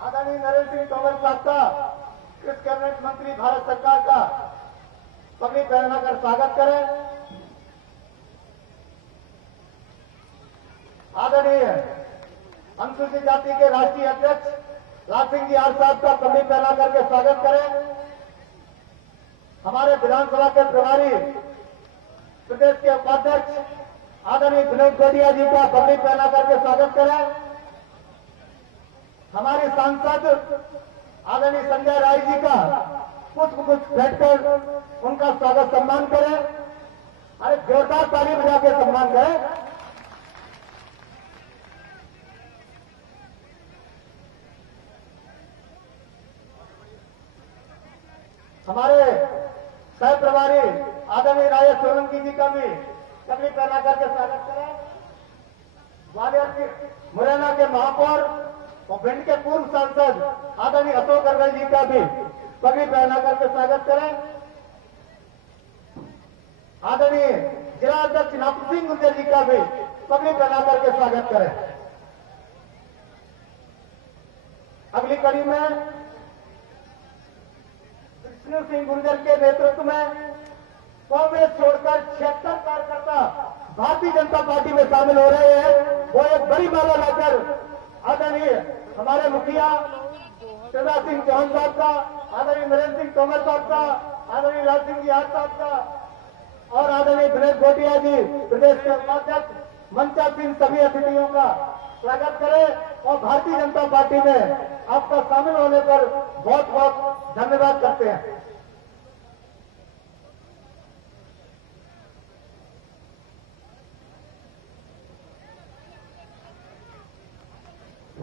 आदरणीय नरेंद्र सिंह तोमर साहब का कृषि कैबिनेट मंत्री भारत सरकार का पगड़ी पहनाकर स्वागत करें। आदरणीय अनुसूचित जाति के राष्ट्रीय अध्यक्ष राज सिंह जी आर साहब का पगड़ी पहना करके स्वागत करें। हमारे विधानसभा के प्रभारी प्रदेश के उपाध्यक्ष आदरणीय विनोद गोडिया जी का पगड़ी पहना करके स्वागत करें। हमारे सांसद आदरणीय संजय राय जी का पुष्प भेंटकर उनका स्वागत सम्मान करें। अरे जोरदार ताली बजा के सम्मान करें। हमारे सह प्रभारी आदरणीय राजेश सोलंकी जी का भी पगड़ी पहना करके स्वागत करें। ग्वालियर के मुरैना के महापौर और भिंड के पूर्व सांसद आदरणीय अशोक अग्रवाल जी का भी पगड़ी पहना करके स्वागत करें। आदरणीय जिला अध्यक्ष नाथू सिंह गुर्जर जी का भी पगड़ी पहना करके स्वागत करें। अगली कड़ी में कृष्ण सिंह गुर्जर के नेतृत्व में कांग्रेस छोड़कर 76 कार्यकर्ता भारतीय जनता पार्टी में शामिल हो रहे हैं। वो एक बड़ी माला लाकर आदरणीय हमारे मुखिया शिवराज सिंह चौहान साहब का, आदरणीय नरेंद्र सिंह तोमर साहब का, आदरणीय लाल सिंह यादव साहब का और आदरणीय विनोद गोटिया जी प्रदेश के उपाध्यक्ष मंचा सिंह सभी अतिथियों का स्वागत करें और भारतीय जनता पार्टी में आपका शामिल होने पर बहुत बहुत धन्यवाद करते हैं।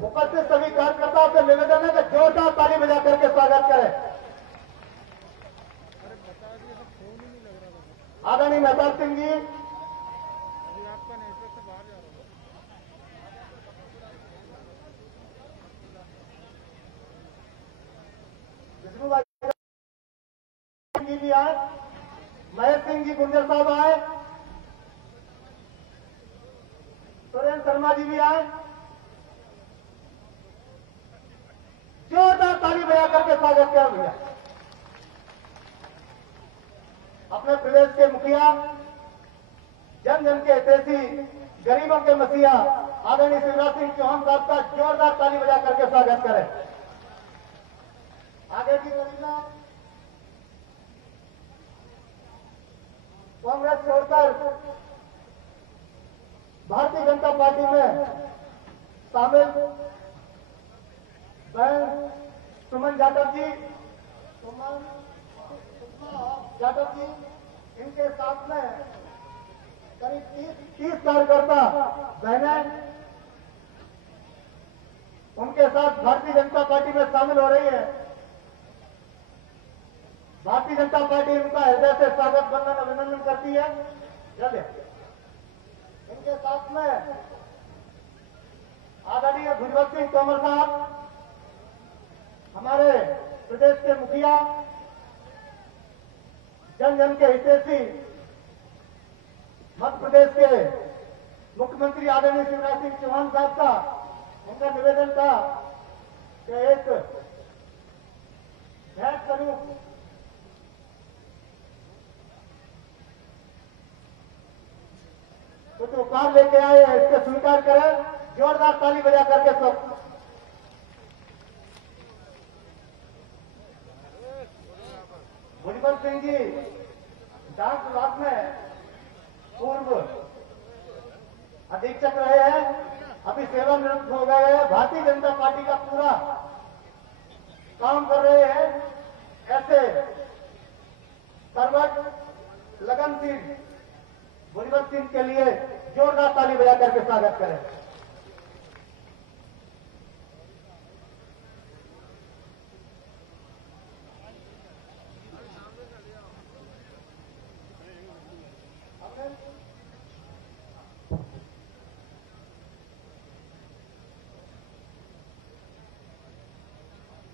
उपस्थित सभी कार्यकर्ताओं से निवेदन है कि जोरदार ताली बजा करके स्वागत करें। आदरणीय मेहताब सिंह जी, विष्णु जी भी आए, महेश सिंह जी गुर्जर साहब आए, सुरेंद्र शर्मा जी भी आए। जोरदार ताली बजा करके स्वागत किया भैया। अपने प्रदेश के मुखिया, जन जन के हितैषी, गरीबों के मसीहा आदरणीय शिवराज सिंह चौहान साहब का जोरदार ताली बजा करके स्वागत करें। आगे की कड़ी में कांग्रेस छोड़कर भारतीय जनता पार्टी में शामिल सुमन जाटव जी, इनके साथ में करीब 30 कार्यकर्ता बहनें उनके साथ भारतीय जनता पार्टी में शामिल हो रही है। भारतीय जनता पार्टी उनका हृदय से स्वागत वंदन अभिनंदन करती है। चलिए, इनके साथ में आदरणीय भुजबल सिंह तोमर साहब, हमारे प्रदेश के मुखिया, जन जन के हितैषी, मध्य प्रदेश के मुख्यमंत्री आदरणीय शिवराज सिंह चौहान साहब का उनका निवेदन था कि एक भेंट करूं कुछ उपहार लेके आए, इसके स्वीकार करें। जोरदार ताली बजा करके सब। भुजबल सिंह जी डाक विभाग में पूर्व अधीक्षक रहे हैं, अभी सेवानिवृत्त हो गए हैं, भारतीय जनता पार्टी का पूरा काम कर रहे हैं। ऐसे सर्वज्ञ लगनशील भुजबल सिंह के लिए जोरदार ताली बजा करके स्वागत करें।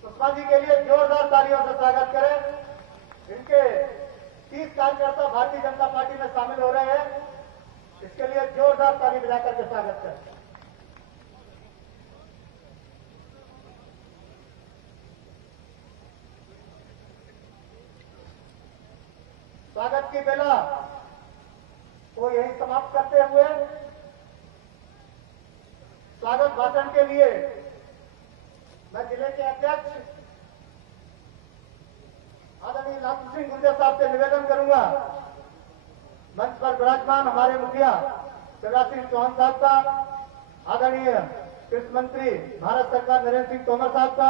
सुषमा जी के लिए जोरदार तालियों से स्वागत करें। इनके 30 कार्यकर्ता भारतीय जनता पार्टी में शामिल हो रहे हैं, इसके लिए जोरदार ताली बजा करके स्वागत करें। की बेला को यही समाप्त करते हुए स्वागत भाषण के लिए मैं जिले के अध्यक्ष आदरणीय नाथ सिंह गुर्जर साहब से निवेदन करूंगा, मंच पर विराजमान हमारे मुखिया शिवराज सिंह चौहान साहब का, आदरणीय कृषि मंत्री भारत सरकार नरेंद्र सिंह तोमर साहब का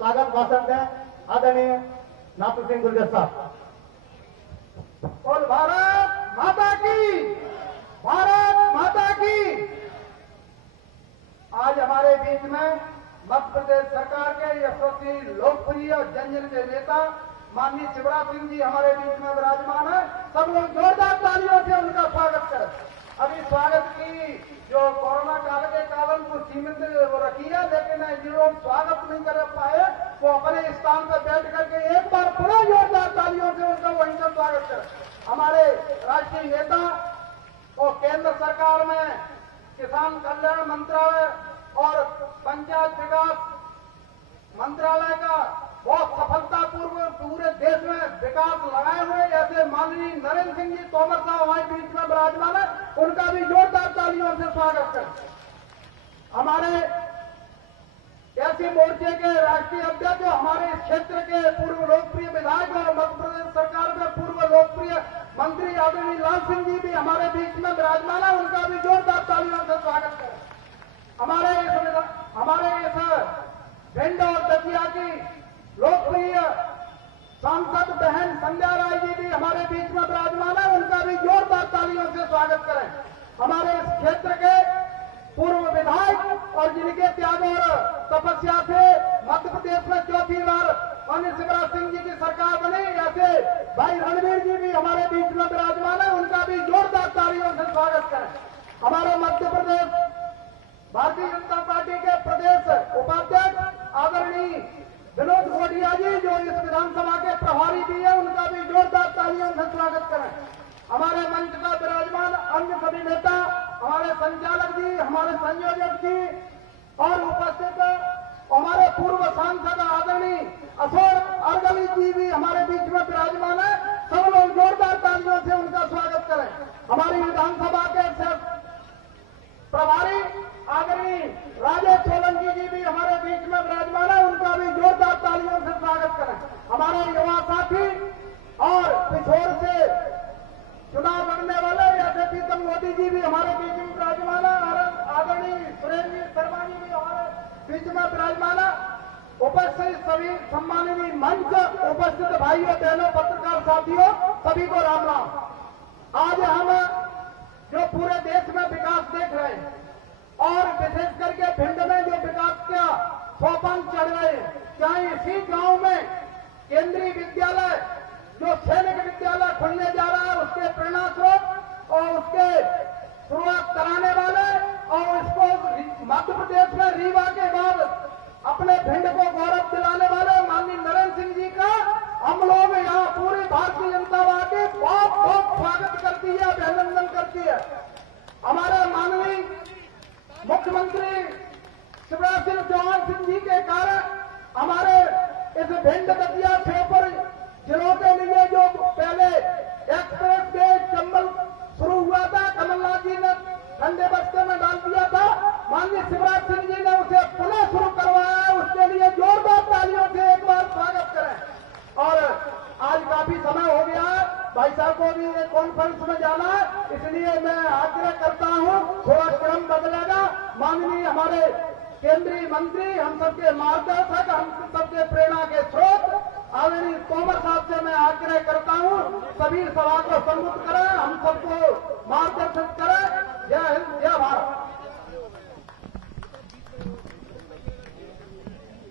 स्वागत भाषण दें आदरणीय नाथ सिंह गुर्जर साहब। और भारत माता की, भारत माता की। आज हमारे बीच में मध्य प्रदेश सरकार के यशस्वी लोकप्रिय और जन जन के नेता माननीय शिवराज सिंह जी हमारे बीच में विराजमान है। सब लोग जोरदार तालियों से उनका स्वागत करें। अभी स्वागत की जो कोरोना काल के कारण को सीमित रखी है, लेकिन जिन लोग स्वागत नहीं कर पाए वो अपने स्थान पर बैठ करके एक बार पुनः जोरदार तालियों से उनका वहीं का स्वागत करें। हमारे राष्ट्रीय नेता और केंद्र सरकार में किसान कल्याण मंत्रालय और पंचायत विकास मंत्रालय का बहुत सफलतापूर्वक पूरे देश में विकास लगाए हुए ऐसे माननीय नरेंद्र सिंह जी तोमर साहब हमारे बीच में विराजमान है, उनका भी जोरदार तालियों से स्वागत करें। हमारे ऐसी मोर्चे के राष्ट्रीय अध्यक्ष हमारे इस क्षेत्र के पूर्व लोकप्रिय विधायक और मध्य प्रदेश सरकार के पूर्व लोकप्रिय मंत्री आदरणीय लाल सिंह जी भी हमारे बीच में विराजमान है, उनका भी जोरदार तालियों से स्वागत करें। हमारे इस भिंड और दतिया की लोकप्रिय सांसद बहन संध्या राय जी भी हमारे बीच में विराजमान है, उनका भी जोरदार तालियों से स्वागत करें। हमारे इस क्षेत्र के पूर्व विधायक और जिनके त्याग और तपस्या से मध्य प्रदेश में चौथी बार माननीय शिवराज सिंह जी की सरकार बनी, ऐसे भाई रणवीर जी भी हमारे बीच में विराजमान है, उनका भी जोरदार तालियों से स्वागत करें। हमारे मध्य प्रदेश भारतीय जनता पार्टी के प्रदेश उपाध्यक्ष आदरणीय विनोद घोटिया जी जो इस विधानसभा के प्रभारी भी है, उनका भी जोरदार तालियों से स्वागत करें। हमारे मंच का विराजमान अन्य सभी नेता, हमारे संचालक जी, हमारे संयोजक जी और उपस्थित हमारे पूर्व सांसद आदरणीय अशोक अर्गली जी भी हमारे बीच में विराजमान है, सब लोग जोरदार तालियों से उनका स्वागत करें। हमारी विधानसभा के प्रभारी आदरणीय राजेश सोलंकी जी भी हमारे बीच में विराजमान है, उनका भी जोरदार तालियों से स्वागत करें। हमारे युवा साथी और पिछोर से चुनाव लड़ने वाले जैसे प्रीतम मोदी जी भी हमारे बीच में विराजमान है, आदरणीय सुरेंद्र शर्मा जी भी हमारे बीच में विराजमान है। उपस्थित सभी सम्माननीय मंच, उपस्थित भाइयों बहनों पत्रकार साथियों, सभी को राम राम। आज हम जो पूरे देश में विकास देख रहे हैं और विशेष करके भिंड में जो विकास का सोपान चढ़ रहे हैं, चाहे इसी गांव में केंद्रीय विद्यालय जो सैनिक विद्यालय खुलने जा रहा है उसके प्रेरणा स्रोत और उसके शुरुआत कराने वाले और इसको मध्य प्रदेश में रीवा के बाद अपने भिंड को गौरव दिलाने वाले माननीय नरेंद्र सिंह जी का हम लोग यहाँ पूरी भारतीय जनता पार्टी बहुत बहुत स्वागत करती है, अभिनंदन करती है। हमारे माननीय मुख्यमंत्री शिवराज सिंह चौहान सिंह जी के कारण हमारे इस भिंड दतिया छेपर जिलों के लिए जो पहले एक्सप्रेस वे चंबल शुरू हुआ था, कमलनाथ जी ने ठंडे बस्ते में डाल दिया था, माननीय शिवराज सिंह जी ने उसे पुनः शुरू करवाया है, उसके लिए जोरदार तालियों से एक बार स्वागत करें। और आज काफी समय हो गया है, भाई साहब को भी एक कॉन्फ्रेंस में जाना है, इसलिए मैं आग्रह करता हूं थोड़ा क्रम बदलेगा। माननीय हमारे केंद्रीय मंत्री, हम सबके मार्गदर्शक, हम सबके प्रेरणा के स्रोत आदरणीय तोमर साहब से मैं आग्रह करता हूं सभी सभा को संबोधित करें, हम सबको मार्गदर्शित करें। जय हिंद, जय भारत।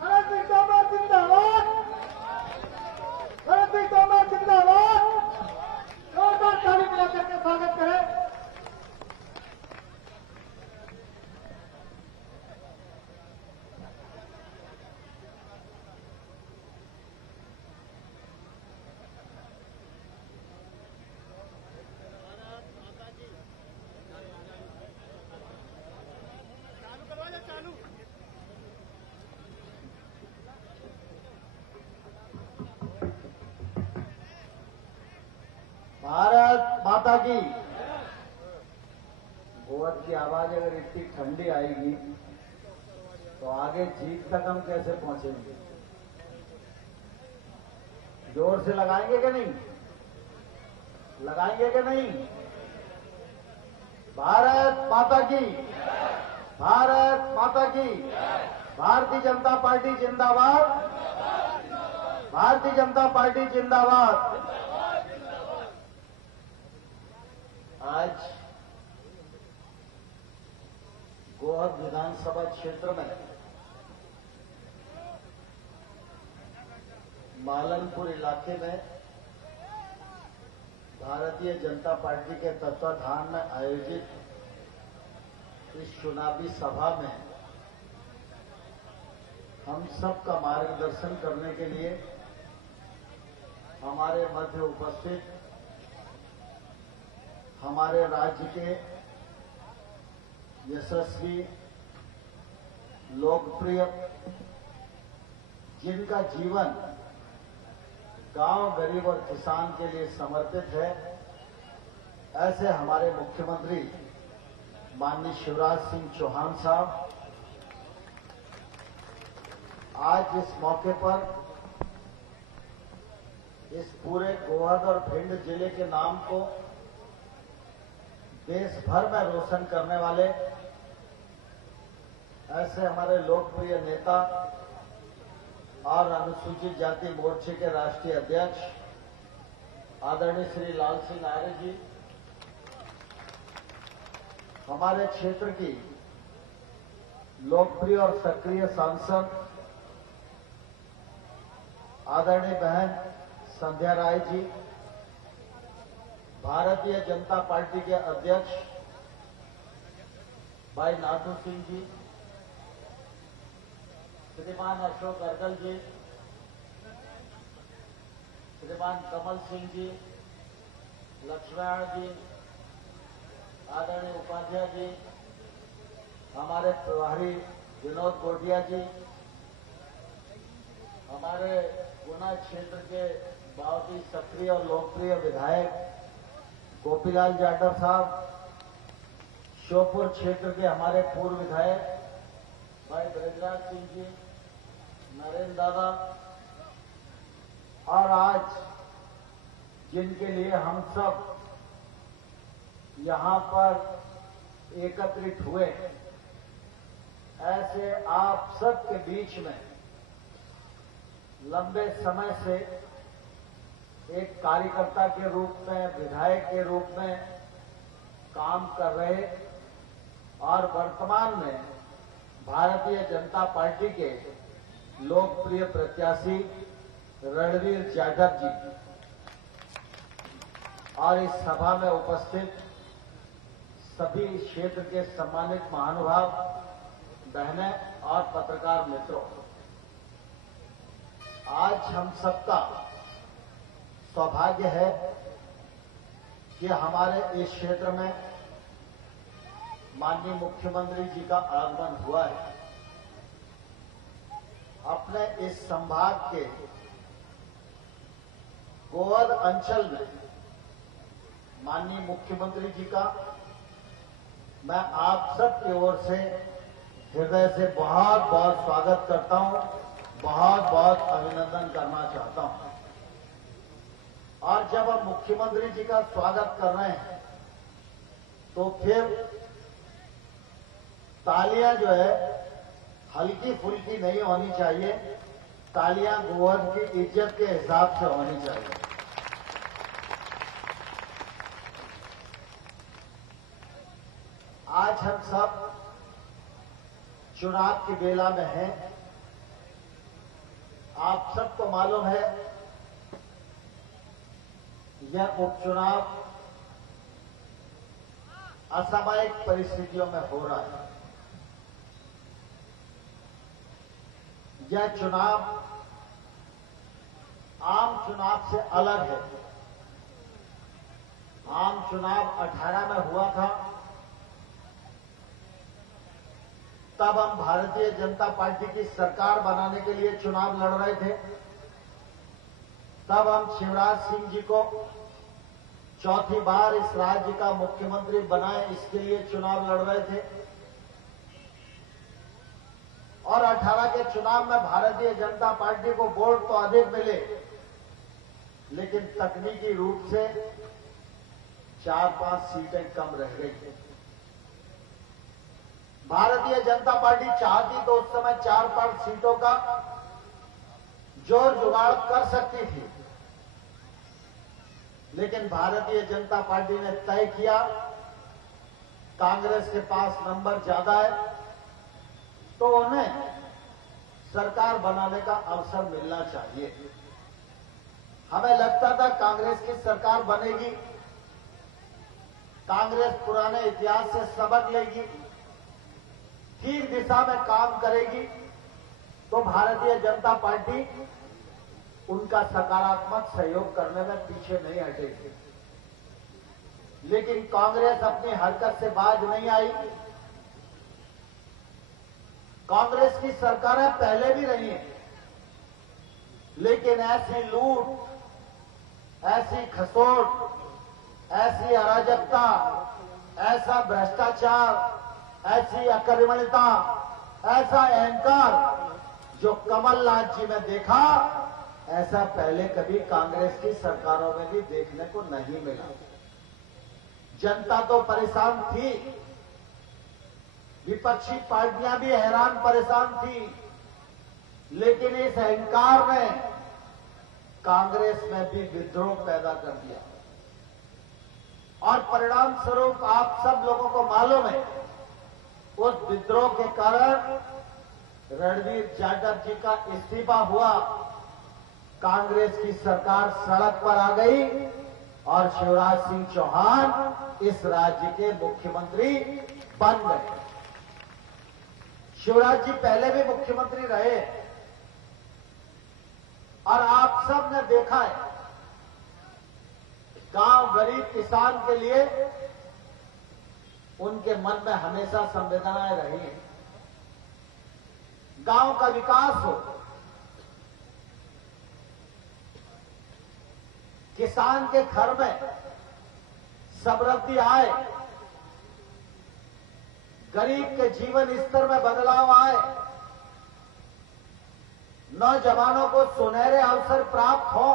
नरेंद्र सिंह तोमर जिंदाबाद, नरेंद्र सिंह तोमर जिंदाबाद। जोरदार ताली मिला करके स्वागत करें। भारत माता की। गोवध की आवाज अगर इतनी ठंडी आएगी तो आगे जीत तक हम कैसे पहुंचेंगे? जोर से लगाएंगे कि नहीं? लगाएंगे कि नहीं? भारत माता की। भारत माता की। भारतीय जनता पार्टी जिंदाबाद। भारतीय जनता पार्टी जिंदाबाद। आज गोहद विधानसभा क्षेत्र में मालनपुर इलाके में भारतीय जनता पार्टी के तत्वाधान में आयोजित इस चुनावी सभा में हम सबका मार्गदर्शन करने के लिए हमारे मध्य उपस्थित हमारे राज्य के यशस्वी, लोकप्रिय, जिनका जीवन गांव, गरीब और किसान के लिए समर्पित है, ऐसे हमारे मुख्यमंत्री माननीय शिवराज सिंह चौहान साहब आज इस मौके पर इस पूरे गोहद और भिंड जिले के नाम को देश भर में रोशन करने वाले ऐसे हमारे लोकप्रिय नेता और अनुसूचित जाति मोर्चे के राष्ट्रीय अध्यक्ष आदरणीय श्री लाल सिंह आर्य जी, हमारे क्षेत्र की लोकप्रिय और सक्रिय सांसद आदरणीय बहन संध्या राय जी, भारतीय जनता पार्टी के अध्यक्ष भाई नाथू सिंह जी, श्रीमान अशोक अर्गल जी, श्रीमान कमल सिंह जी, लक्ष्मण जी, आदरणीय उपाध्याय जी, हमारे प्रभारी विनोद कोटिया जी, हमारे गुना क्षेत्र के बहुत ही सक्रिय और लोकप्रिय विधायक गोपीलाल जाटव साहब, श्योपुर क्षेत्र के हमारे पूर्व विधायक भाई ब्रजराज सिंह जी, नरेंद्र दादा, और आज जिनके लिए हम सब यहां पर एकत्रित हुए, ऐसे आप सबके बीच में लंबे समय से एक कार्यकर्ता के रूप में, विधायक के रूप में काम कर रहे और वर्तमान में भारतीय जनता पार्टी के लोकप्रिय प्रत्याशी रणवीर जाधव जी, और इस सभा में उपस्थित सभी क्षेत्र के सम्मानित महानुभाव, बहनें और पत्रकार मित्रों, आज हम सबका सौभाग्य है कि हमारे इस क्षेत्र में माननीय मुख्यमंत्री जी का आगमन हुआ है। अपने इस संभाग के गोहद अंचल में माननीय मुख्यमंत्री जी का मैं आप सब की ओर से हृदय से बहुत बहुत स्वागत करता हूं, बहुत बहुत अभिनंदन करना चाहता हूं। और जब हम मुख्यमंत्री जी का स्वागत कर रहे हैं तो फिर तालियां जो है हल्की फुल्की नहीं होनी चाहिए, तालियां गोहद की इज्जत के हिसाब से होनी चाहिए। आज हम सब चुनाव की बेला में हैं। आप सबको मालूम है यह उपचुनाव असामयिक परिस्थितियों में हो रहा है। यह चुनाव आम चुनाव से अलग है। आम चुनाव 18 में हुआ था, तब हम भारतीय जनता पार्टी की सरकार बनाने के लिए चुनाव लड़ रहे थे। तब हम शिवराज सिंह जी को चौथी बार इस राज्य का मुख्यमंत्री बनाए, इसके लिए चुनाव लड़ रहे थे। और 18 के चुनाव में भारतीय जनता पार्टी को वोट तो अधिक मिले, लेकिन तकनीकी रूप से 4-5 सीटें कम रह गई। भारतीय जनता पार्टी चाहती तो उस समय 4-5 सीटों का जोर जुगाड़ कर सकती थी, लेकिन भारतीय जनता पार्टी ने तय किया कांग्रेस के पास नंबर ज्यादा है तो उन्हें सरकार बनाने का अवसर मिलना चाहिए। हमें लगता था कांग्रेस की सरकार बनेगी, कांग्रेस पुराने इतिहास से सबक लेगी, ठीक दिशा में काम करेगी, तो भारतीय जनता पार्टी उनका सकारात्मक सहयोग करने में पीछे नहीं हटेगी। लेकिन कांग्रेस अपनी हरकत से बाज नहीं आई। कांग्रेस की सरकारें पहले भी रही हैं, लेकिन ऐसी लूट, ऐसी खसोट, ऐसी अराजकता, ऐसा भ्रष्टाचार, ऐसी अकर्मण्यता, ऐसा अहंकार जो कमलनाथ जी ने देखा, ऐसा पहले कभी कांग्रेस की सरकारों में भी देखने को नहीं मिला। जनता तो परेशान थी, विपक्षी पार्टियां भी हैरान परेशान थी, लेकिन इस अहंकार ने कांग्रेस में भी विद्रोह पैदा कर दिया। और परिणाम स्वरूप आप सब लोगों को मालूम है, उस विद्रोह के कारण रणवीर जाटव जी का इस्तीफा हुआ, कांग्रेस की सरकार सड़क पर आ गई और शिवराज सिंह चौहान इस राज्य के मुख्यमंत्री बन गए। शिवराज जी पहले भी मुख्यमंत्री रहे और आप सब ने देखा है, गांव गरीब किसान के लिए उनके मन में हमेशा संवेदनाएं रही हैं। गांव का विकास हो, किसान के घर में समृद्धि आए, गरीब के जीवन स्तर में बदलाव आए, नौजवानों को सुनहरे अवसर प्राप्त हो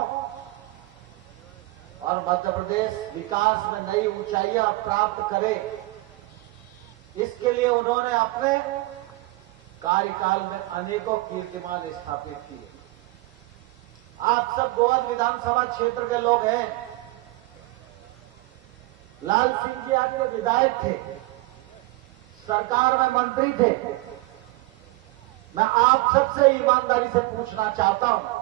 और मध्य प्रदेश विकास में नई ऊंचाइयां प्राप्त करे, इसके लिए उन्होंने अपने कार्यकाल में अनेकों कीर्तिमान स्थापित किए। आप सब गोहद विधानसभा क्षेत्र के लोग हैं। लाल सिंह जी आपके विधायक थे, सरकार में मंत्री थे। मैं आप सबसे ईमानदारी से पूछना चाहता हूं,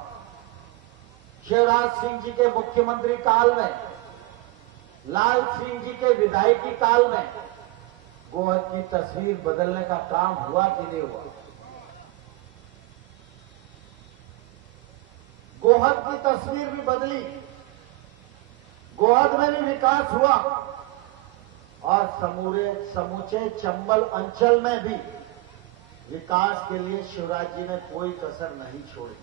शिवराज सिंह जी के मुख्यमंत्री काल में, लाल सिंह जी के विधायकी काल में गोहद की तस्वीर बदलने का काम हुआ कि नहीं हुआ? गोहद की तस्वीर भी बदली, गोहद में भी विकास हुआ और समूचे चंबल अंचल में भी विकास के लिए शिवराज जी ने कोई कसर नहीं छोड़ी।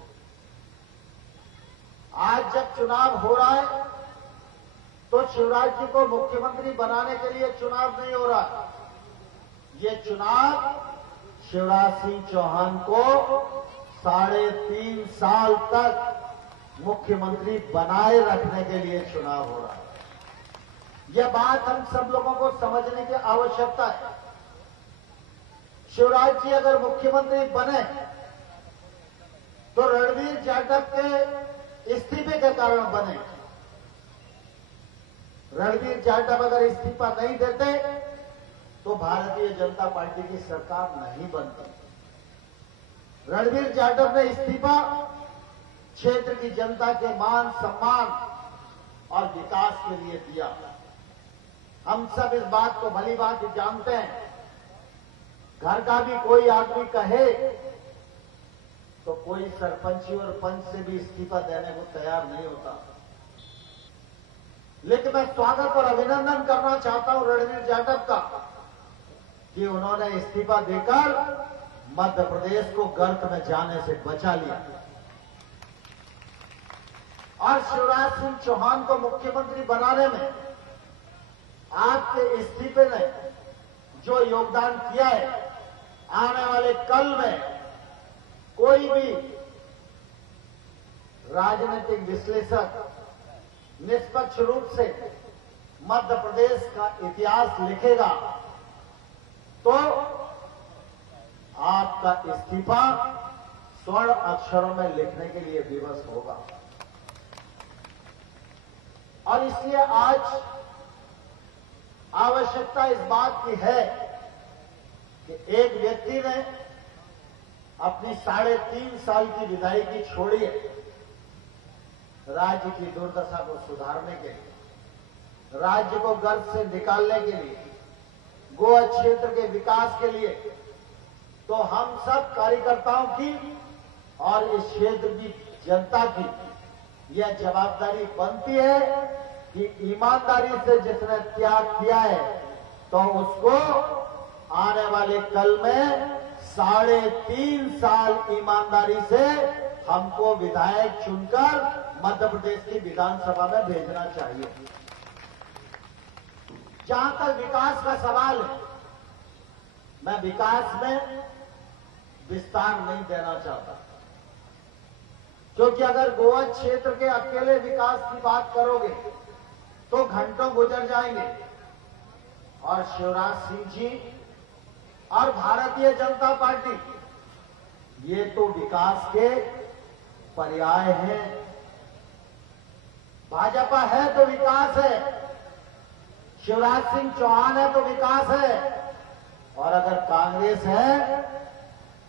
आज जब चुनाव हो रहा है तो शिवराज जी को मुख्यमंत्री बनाने के लिए चुनाव नहीं हो रहा। ये चुनाव शिवराज सिंह चौहान को 3.5 साल तक मुख्यमंत्री बनाए रखने के लिए चुनाव हो रहा है। यह बात हम सब लोगों को समझने की आवश्यकता है। शिवराज जी अगर मुख्यमंत्री बने तो रणवीर जाटव के इस्तीफे के कारण बने। रणवीर जाटव अगर इस्तीफा नहीं देते तो भारतीय जनता पार्टी की सरकार नहीं बनती। रणवीर जाटव ने इस्तीफा क्षेत्र की जनता के मान सम्मान और विकास के लिए दिया। हम सब इस बात को भली बात जानते हैं। घर का भी कोई आदमी कहे तो कोई सरपंची और पंच से भी इस्तीफा देने को तैयार नहीं होता। लेकिन मैं स्वागत और अभिनंदन करना चाहता हूं रणवीर जाटव का कि उन्होंने इस्तीफा देकर मध्य प्रदेश को गर्त में जाने से बचा लिया और शिवराज सिंह चौहान को मुख्यमंत्री बनाने में आपके इस्तीफे ने जो योगदान किया है, आने वाले कल में कोई भी राजनीतिक विश्लेषक निष्पक्ष रूप से मध्य प्रदेश का इतिहास लिखेगा तो आपका इस्तीफा स्वर्ण अक्षरों में लिखने के लिए विवश होगा। और इसलिए आज आवश्यकता इस बात की है कि एक व्यक्ति ने अपनी 3.5 साल की विदायगी छोड़ी है राज्य की दुर्दशा को सुधारने के लिए, राज्य को गर्भ से निकालने के लिए, गोवा क्षेत्र के विकास के लिए। तो हम सब कार्यकर्ताओं की और इस क्षेत्र की जनता की यह जवाबदारी बनती है कि ईमानदारी से जिसने त्याग किया है तो उसको आने वाले कल में 3.5 साल ईमानदारी से हमको विधायक चुनकर मध्य प्रदेश की विधानसभा में भेजना चाहिए। जहां तक विकास का सवाल है, मैं विकास में विस्तार नहीं देना चाहता, क्योंकि अगर गोवा क्षेत्र के अकेले विकास की बात करोगे तो घंटों गुजर जाएंगे। और शिवराज सिंह जी और भारतीय जनता पार्टी ये तो विकास के पर्याय हैं। भाजपा है तो विकास है, शिवराज सिंह चौहान है तो विकास है, और अगर कांग्रेस है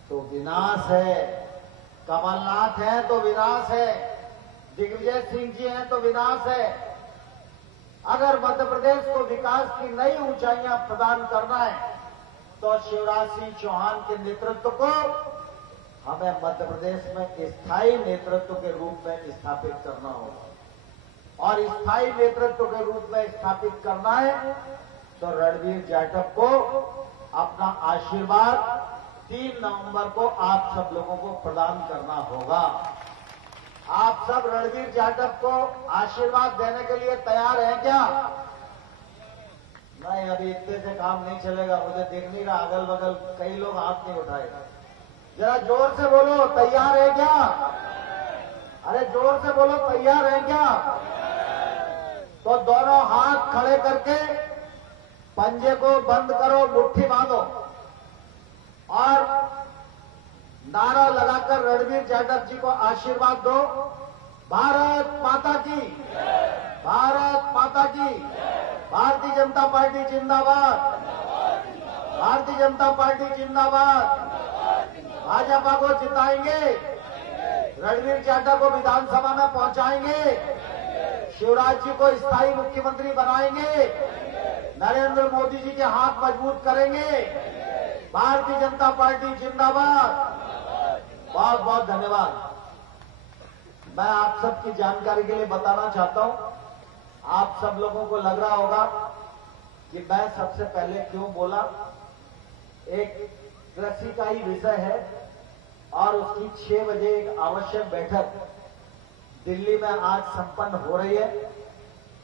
तो विनाश है, कमलनाथ है तो विनाश है, दिग्विजय सिंह जी हैं तो विनाश है। अगर मध्य प्रदेश को विकास की नई ऊंचाइयां प्रदान करना है तो शिवराज सिंह चौहान के नेतृत्व को हमें मध्य प्रदेश में स्थायी नेतृत्व के रूप में स्थापित करना होगा। और स्थायी नेतृत्व के रूप में स्थापित करना है तो रणवीर जाटव को अपना आशीर्वाद 3 नवंबर को आप सब लोगों को प्रदान करना होगा। आप सब रणवीर जाटव को आशीर्वाद देने के लिए तैयार हैं क्या? नहीं, अभी इतने से काम नहीं चलेगा। मुझे देख नहीं रहा, अगल बगल कई लोग हाथ नहीं उठाएगा। जरा जोर से बोलो, तैयार है क्या? अरे जोर से बोलो, तैयार है क्या? तो दोनों हाथ खड़े करके पंजे को बंद करो, मुट्ठी बांधो और नारा लगाकर रणवीर जाटव जी को आशीर्वाद दो। भारत माता की, भारत माता की, भारतीय जनता पार्टी जिंदाबाद, भारतीय जनता पार्टी जिंदाबाद। भाजपा को जिताएंगे, रणवीर जाटव को विधानसभा में पहुंचाएंगे, शिवराज जी को स्थायी मुख्यमंत्री बनाएंगे, नरेंद्र मोदी जी के हाथ मजबूत करेंगे। भारतीय जनता पार्टी जिंदाबाद। बहुत बहुत धन्यवाद। मैं आप सबकी जानकारी के लिए बताना चाहता हूं, आप सब लोगों को लग रहा होगा कि मैं सबसे पहले क्यों बोला। एक कृषि का ही विषय है और उसकी 6 बजे एक आवश्यक बैठक दिल्ली में आज संपन्न हो रही है।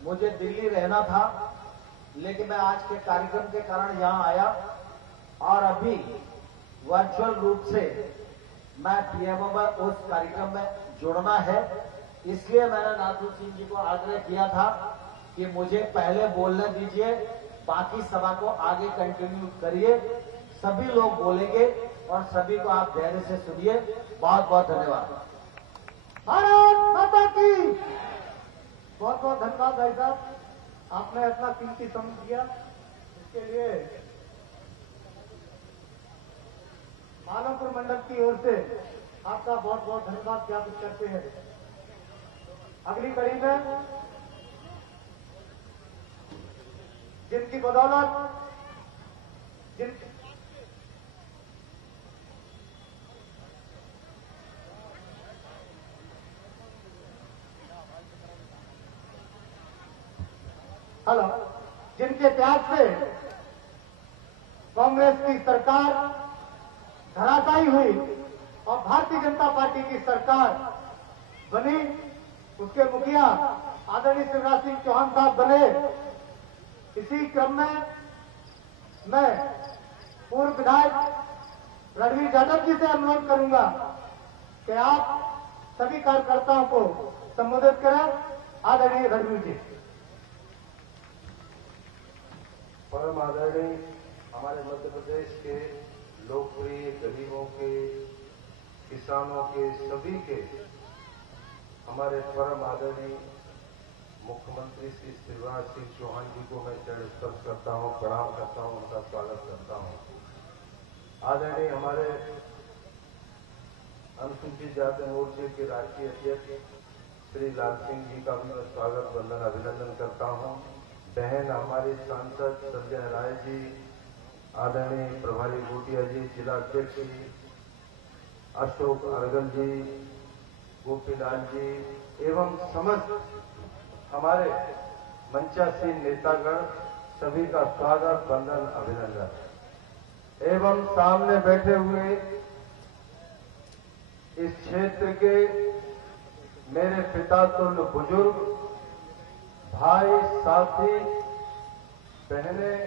मुझे दिल्ली रहना था, लेकिन मैं आज के कार्यक्रम के कारण यहां आया और अभी वर्चुअल रूप से मैं पीएमओ में उस कार्यक्रम में जुड़ना है। इसलिए मैंने नाथू सिंह जी को आग्रह किया था कि मुझे पहले बोलने दीजिए, बाकी सभा को आगे कंटिन्यू करिए। सभी लोग बोलेंगे और सभी को आप धैर्य से सुनिए। बहुत बहुत धन्यवाद। भारत माता की। बहुत बहुत धन्यवाद भाई साहब, आपने अपना कीमती समय दिया, इसके लिए मानवपुर मंडल की ओर से आपका बहुत बहुत धन्यवाद ज्ञापित करते हैं। अगली कड़ी में जिनकी बदौलत जिनके त्याग से कांग्रेस की सरकार धराशायी हुई और भारतीय जनता पार्टी की सरकार बनी, उसके मुखिया आदरणीय शिवराज सिंह चौहान साहब बने। इसी क्रम में मैं पूर्व विधायक रणवीर यादव जी से अनुरोध करूंगा कि आप सभी कार्यकर्ताओं को संबोधित करें। आदरणीय रणवीर जी। परम आदरणीय हमारे मध्य प्रदेश के लोकप्रिय गरीबों के, किसानों के, सभी के हमारे परम आदरणीय मुख्यमंत्री श्री शिवराज सिंह चौहान जी को मैं चरण स्पर्श करता हूं, प्रणाम करता हूं, उनका स्वागत करता हूं। आदरणीय हमारे अनुसूचित जाति मोर्चे के राष्ट्रीय अध्यक्ष श्री लाल सिंह जी का भी मैं स्वागत, वंदन, अभिनंदन करता हूं। बहन हमारी सांसद संजय राय जी, आदरणीय प्रभारी गोटिया जी, जिला अध्यक्ष जी अशोक अरगल जी, गोपीलाल जी एवं समस्त हमारे मंचासीन नेतागण, सभी का स्वागत, वंदन, अभिनंदन। एवं सामने बैठे हुए इस क्षेत्र के मेरे पिता तुल्य बुजुर्ग भाई, साथी, बहनें,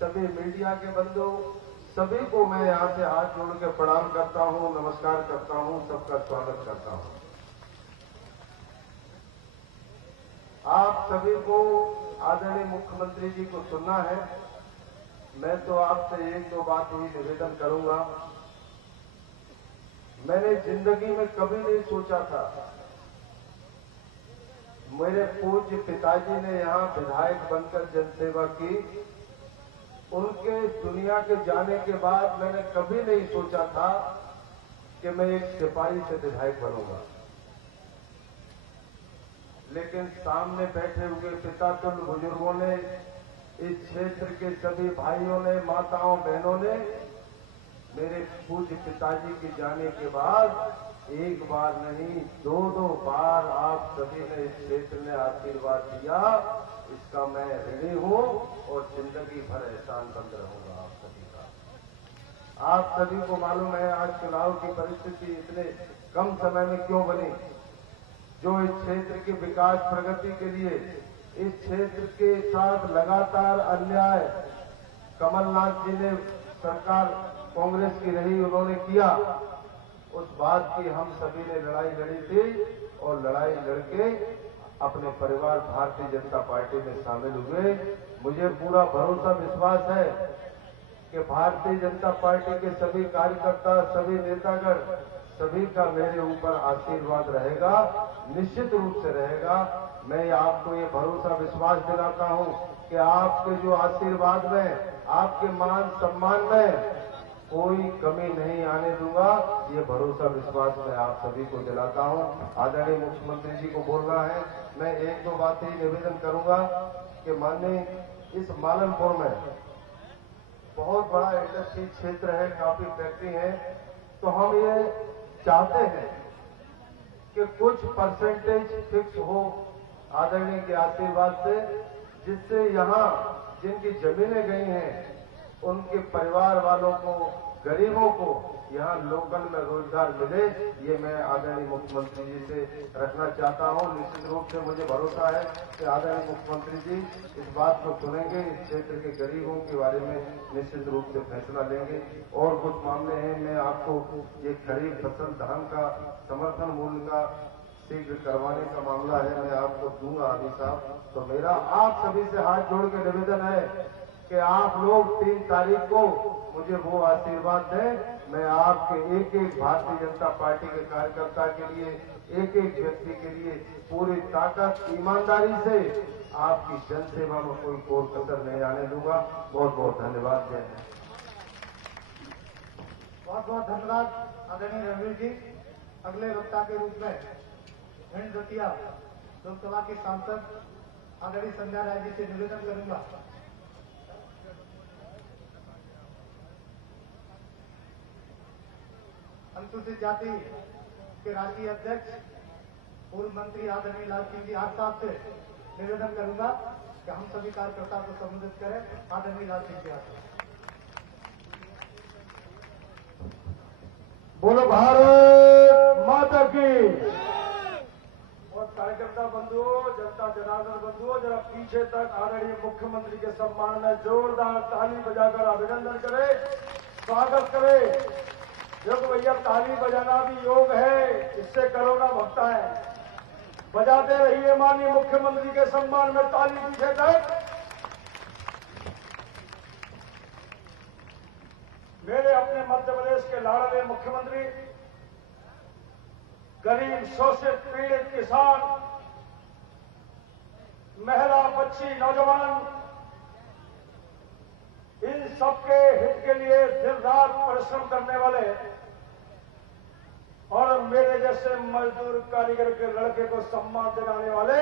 सभी मीडिया के बंधु, सभी को मैं यहां से हाथ जोड़ के प्रणाम करता हूं, नमस्कार करता हूं, सबका स्वागत करता हूं। आप सभी को आदरणीय मुख्यमंत्री जी को सुनना है। मैं तो आपसे एक दो बात ही निवेदन करूंगा। मैंने जिंदगी में कभी नहीं सोचा था, मेरे पूज्य पिताजी ने यहां विधायक बनकर जनसेवा की, उनके दुनिया के जाने के बाद मैंने कभी नहीं सोचा था कि मैं एक सिपाही से विधायक बनूंगा। लेकिन सामने बैठे हुए पिता तुल्य बुजुर्गों ने, इस क्षेत्र के सभी भाइयों ने, माताओं, बहनों ने मेरे पूज्य पिताजी के जाने के बाद एक बार नहीं, दो दो बार आप सभी ने इस क्षेत्र ने आशीर्वाद दिया। इसका मैं ऋणी हूं और जिंदगी भर एहसानमंद रहूंगा आप सभी का। आप सभी को मालूम है आज चुनाव की परिस्थिति इतने कम समय में क्यों बनी। जो इस क्षेत्र के विकास प्रगति के लिए, इस क्षेत्र के साथ लगातार अन्याय कमलनाथ जी ने, सरकार कांग्रेस की रही, उन्होंने किया, उस बात की हम सभी ने लड़ाई लड़ी थी और लड़ाई लड़के अपने परिवार भारतीय जनता पार्टी में शामिल हुए। मुझे पूरा भरोसा, विश्वास है कि भारतीय जनता पार्टी के सभी कार्यकर्ता, सभी नेतागण, सभी का मेरे ऊपर आशीर्वाद रहेगा, निश्चित रूप से रहेगा। मैं आपको ये भरोसा, विश्वास दिलाता हूं कि आपके जो आशीर्वाद में, आपके मान सम्मान में कोई कमी नहीं आने दूंगा। ये भरोसा, विश्वास मैं आप सभी को दिलाता हूं। आदरणीय मुख्यमंत्री जी को बोलना है, मैं एक दो बात ही निवेदन करूंगा कि माननीय इस मालनपुर में बहुत बड़ा इंडस्ट्री क्षेत्र है, काफी फैक्ट्री है, तो हम ये चाहते हैं कि कुछ परसेंटेज फिक्स हो आदरणीय के आशीर्वाद से, जिससे यहां जिनकी जमीनें गई हैं उनके परिवार वालों को, गरीबों को यहां लोकल में रोजगार मिले। ये मैं आदरणीय मुख्यमंत्री जी से रखना चाहता हूं। निश्चित रूप से मुझे भरोसा है कि आदरणीय मुख्यमंत्री जी इस बात को सुनेंगे, इस क्षेत्र के गरीबों के बारे में निश्चित रूप से फैसला लेंगे। और कुछ मामले हैं, मैं आपको ये खरीफ फसल धान का समर्थन मूल्य का शीघ्र करवाने का मामला है, मैं आपको दूंगा अभी साहब। तो मेरा आप सभी से हाथ जोड़ के निवेदन है कि आप लोग 3 तारीख को मुझे वो आशीर्वाद दें। मैं आपके एक एक भारतीय जनता पार्टी के कार्यकर्ता के लिए, एक एक व्यक्ति के लिए पूरी ताकत, ईमानदारी से आपकी जनसेवा में कोई कोर कसर नहीं आने दूंगा। बहुत बहुत धन्यवाद। जय हिंद। बहुत बहुत धन्यवाद आदरणीय रणवीर जी। अगले वक्ता के रूप में भिंड दतिया लोकसभा की सांसद आदरणीय संजय राय जी से निवेदन करूंगा। अनुसूचित जाति के राष्ट्रीय अध्यक्ष पूर्व मंत्री आदरणीय लाल सिंह जी साहब से निवेदन करूंगा कि हम सभी कार्यकर्ताओं को संबोधित करें। आदरणीय लाल सिंह जी। बोलो भारत माता की। और कार्यक्रम कार्यकर्ता बंधुओं, जनता जनार्दन बंधुओं, जरा पीछे तक आदरणीय मुख्यमंत्री के सम्मान में जोरदार ताली बजाकर अभिनंदन करें, स्वागत करें। देखो भैया, ताली बजाना भी योग है, इससे कोरोना भगता है। बजाते रहिए माननीय मुख्यमंत्री के सम्मान में ताली पीछे तक। मेरे अपने मध्य प्रदेश के लाडले मुख्यमंत्री, गरीब शोषित पीड़ित किसान, महिला बच्ची नौजवान, इन सबके हित के लिए दिन रात परिश्रम करने वाले और मेरे जैसे मजदूर कारीगर के लड़के को सम्मान दिलाने वाले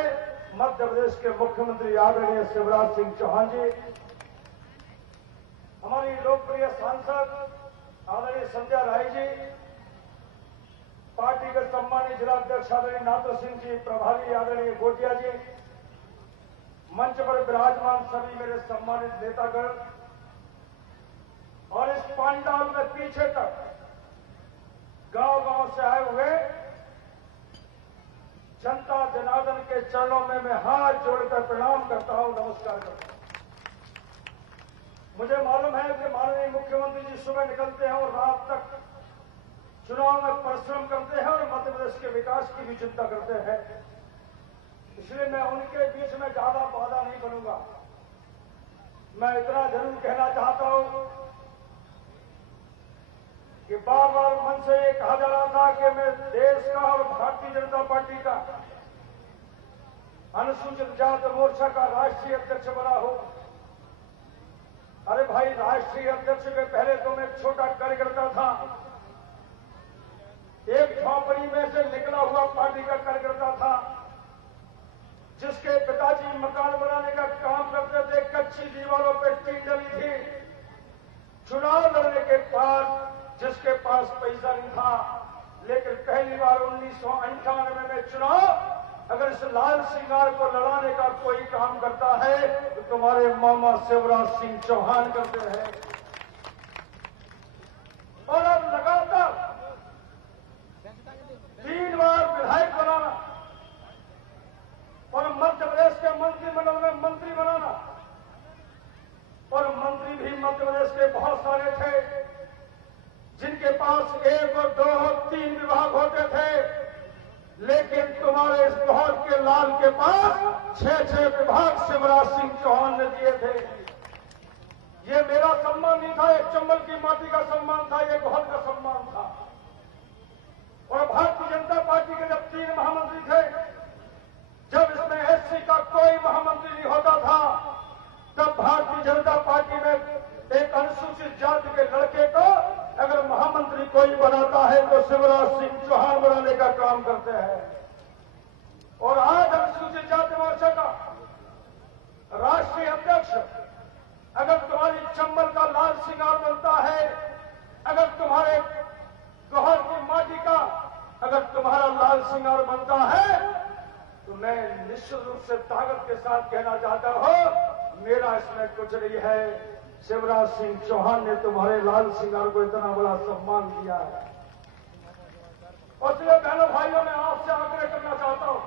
मध्य प्रदेश के मुख्यमंत्री आदरणीय शिवराज सिंह चौहान जी, हमारी लोकप्रिय सांसद आदरणीय संध्या राय जी, पार्टी के सम्मानित जिलाध्यक्ष आदरणीय नाथो सिंह जी, प्रभारी आदरणीय गोटिया जी, मंच पर विराजमान सभी मेरे सम्मानित नेतागण और इस पंडाल में पीछे तक गांव-गांव से आए हुए जनता जनार्दन के चरणों में मैं हाथ जोड़कर प्रणाम करता हूं, नमस्कार करता हूं। मुझे मालूम है कि माननीय मुख्यमंत्री जी सुबह निकलते हैं और रात तक चुनाव में परिश्रम करते हैं और मध्य प्रदेश के विकास की भी चिंता करते हैं, इसलिए मैं उनके बीच में ज्यादा बाधा नहीं बनूंगा। मैं इतना जरूर कहना चाहता हूं कि बार बार मन से ये कहा जा रहा था कि मैं देश का और भारतीय जनता पार्टी का अनुसूचित जाति मोर्चा का राष्ट्रीय अध्यक्ष बना हूं। अरे भाई, राष्ट्रीय अध्यक्ष के पहले तो मैं छोटा कार्यकर्ता था, एक झोंपड़ी में से निकला हुआ पार्टी का कार्यकर्ता था, जिसके पिताजी मकान बनाने का काम करते थे, कच्ची दीवारों पर टीन डली थी। चुनाव लड़ने के बाद जिसके पास पैसा नहीं था, लेकिन पहली बार 1998 में चुनाव अगर इस लाल सिंगार को लड़ाने का कोई काम करता है तो तुम्हारे मामा शिवराज सिंह चौहान करते हैं। और अब लगातार 3 बार विधायक बनाना और मध्य प्रदेश के मंत्रिमंडल में मंत्री बनाना, और मंत्री भी मध्य प्रदेश के बहुत सारे थे जिनके पास 1 और 2 और 3 विभाग होते थे, लेकिन तुम्हारे इस बहुत के लाल के पास 6 विभाग शिवराज सिंह चौहान ने दिए थे। ये मेरा सम्मान नहीं था, ये चंबल की माटी का सम्मान था, ये बहुत का सम्मान था। और भारतीय जनता पार्टी के जब 3 महामंत्री थे, जब इसमें एससी का कोई महामंत्री नहीं होता था, तब भारतीय जनता पार्टी में एक अनुसूचित जाति के लड़के को अगर महामंत्री कोई बनाता है तो शिवराज सिंह चौहान बनाने का काम करते हैं। और आज अनुसूचित जाति मोर्चा का राष्ट्रीय अध्यक्ष अगर तुम्हारी चंबल का लाल सिंगार बनता है, अगर तुम्हारे गौहर की माटी का अगर तुम्हारा लाल सिंगार बनता है, तो मैं निश्चित रूप से ताकत के साथ कहना चाहता हूं, मेरा इसमें कुछ नहीं है। शिवराज सिंह चौहान ने तुम्हारे लाल सिंगार को इतना बड़ा सम्मान दिया है। और इसलिए बहनों भाइयों, मैं आपसे आग्रह करना चाहता हूं,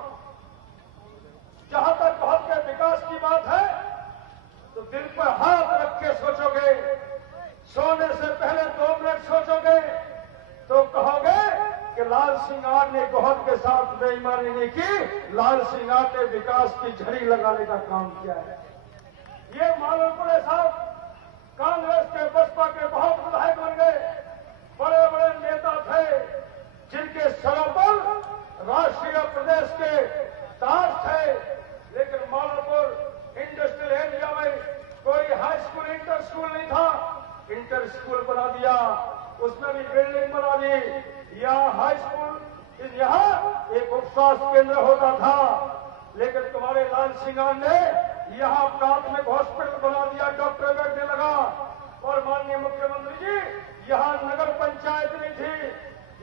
जहां तक बहुत के विकास की बात है तो दिल पर हाथ रख के सोचोगे, सोने से पहले 2 मिनट सोचोगे तो कहोगे कि लाल सिंगार ने गोहद के साथ बेईमानी नहीं की, लाल सिंगार ने विकास की झड़ी लगाने का काम किया है। ये मालूमपुरे साहब कांग्रेस के बसपा के बहुत विधायक बन गए, बड़े बड़े नेता थे जिनके सरों पर राष्ट्रीय प्रदेश के ताज थे, लेकिन मालूमपुर इंडस्ट्रियल एरिया में कोई हाई स्कूल इंटर स्कूल नहीं था, इंटर स्कूल बना दिया, उसमें भी बिल्डिंग बना दी। यहाँ हाई स्कूल, यहाँ एक उपस्वास्थ्य केंद्र होता था, लेकिन तुम्हारे लाल सिंगार ने यहाँ प्राथमिक हॉस्पिटल बना दिया, डॉक्टर बैठने लगा। और माननीय मुख्यमंत्री जी, यहाँ नगर पंचायत नहीं थी,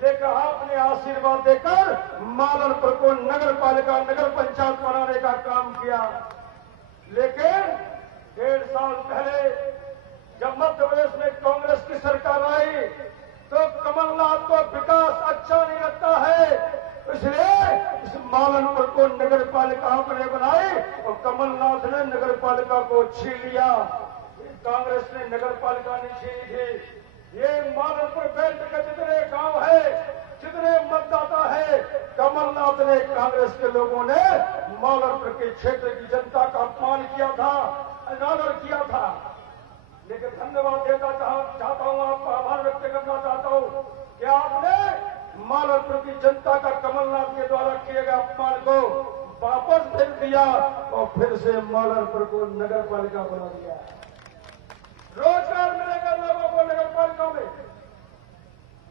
लेकिन आपने आशीर्वाद देकर मालनपुर को नगर पालिका, नगर पंचायत बनाने का काम किया। लेकिन 1.5 साल पहले जब मध्य प्रदेश में कांग्रेस की सरकार आई तो कमलनाथ को विकास अच्छा नहीं लगता है, इसलिए इस मालनपुर को नगर पालिका आपने बनाई और कमलनाथ ने नगर पालिका को छीन लिया। कांग्रेस ने नगर पालिका नहीं छीनी थी। ये मालनपुर बेल्ट के जितने गांव है, जितने मतदाता है, कमलनाथ ने, कांग्रेस के लोगों ने मालनपुर के क्षेत्र की जनता का अपमान किया था, अनादर किया था। लेकिन धन्यवाद देना चाहता हूं, आपका आभार व्यक्त करना चाहता हूं कि आपने मालनपुर की जनता का कमलनाथ के द्वारा किए गए अपमान को वापस भेज दिया और फिर से मालनपुर को नगर पालिका बना दिया। रोजगार मिलेगा लोगों को नगर पालिका में,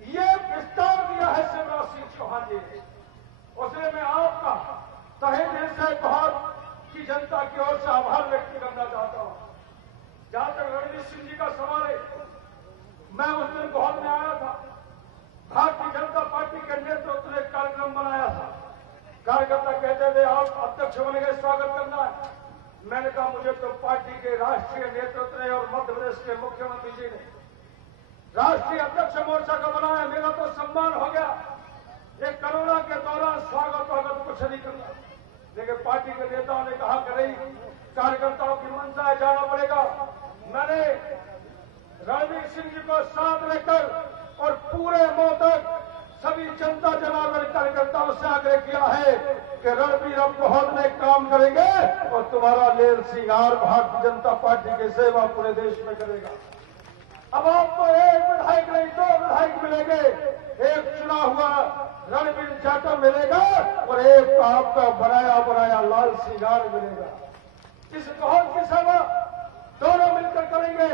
ये विस्तार दिया है शिवराज सिंह चौहान जी ने। उसने मैं आपका तहे दिल से बहुत की जनता की ओर से आभार व्यक्त करना चाहता हूं। जहां तक रणवीर सिंह जी का सवाल है, मैं उस दिन बहुत में आया था, भारतीय जनता पार्टी के नेतृत्व ने कार्यक्रम बनाया था। कार्यकर्ता कहते थे आप अध्यक्ष बन गए, स्वागत करना है। मैंने कहा मुझे तो पार्टी के राष्ट्रीय नेतृत्व ने और मध्य प्रदेश के मुख्यमंत्री जी ने राष्ट्रीय अध्यक्ष मोर्चा का बनाया, मेरा तो सम्मान हो गया। एक कोरोना के दौरान स्वागत वागत कुछ नहीं करना, लेकिन पार्टी के नेताओं ने कहा कि नहीं, कार्यकर्ताओं की मंशा है, जाना पड़ेगा। मैंने रणवीर सिंह जी को साथ लेकर और पूरे मौ तक सभी जनता जनार्दन कार्यकर्ताओं से आग्रह किया है कि रणवीर अब बहुत में काम करेंगे और तुम्हारा लेर सिंगार भारतीय जनता पार्टी की सेवा पूरे देश में करेगा। अब आपको एक विधायक नहीं, 2 विधायक मिलेंगे, एक चुना हुआ रणवीर जाटव मिलेगा और एक आपका बनाया लाल सिंगार मिलेगा। इस बहुत की सेवा दोनों मिलकर करेंगे।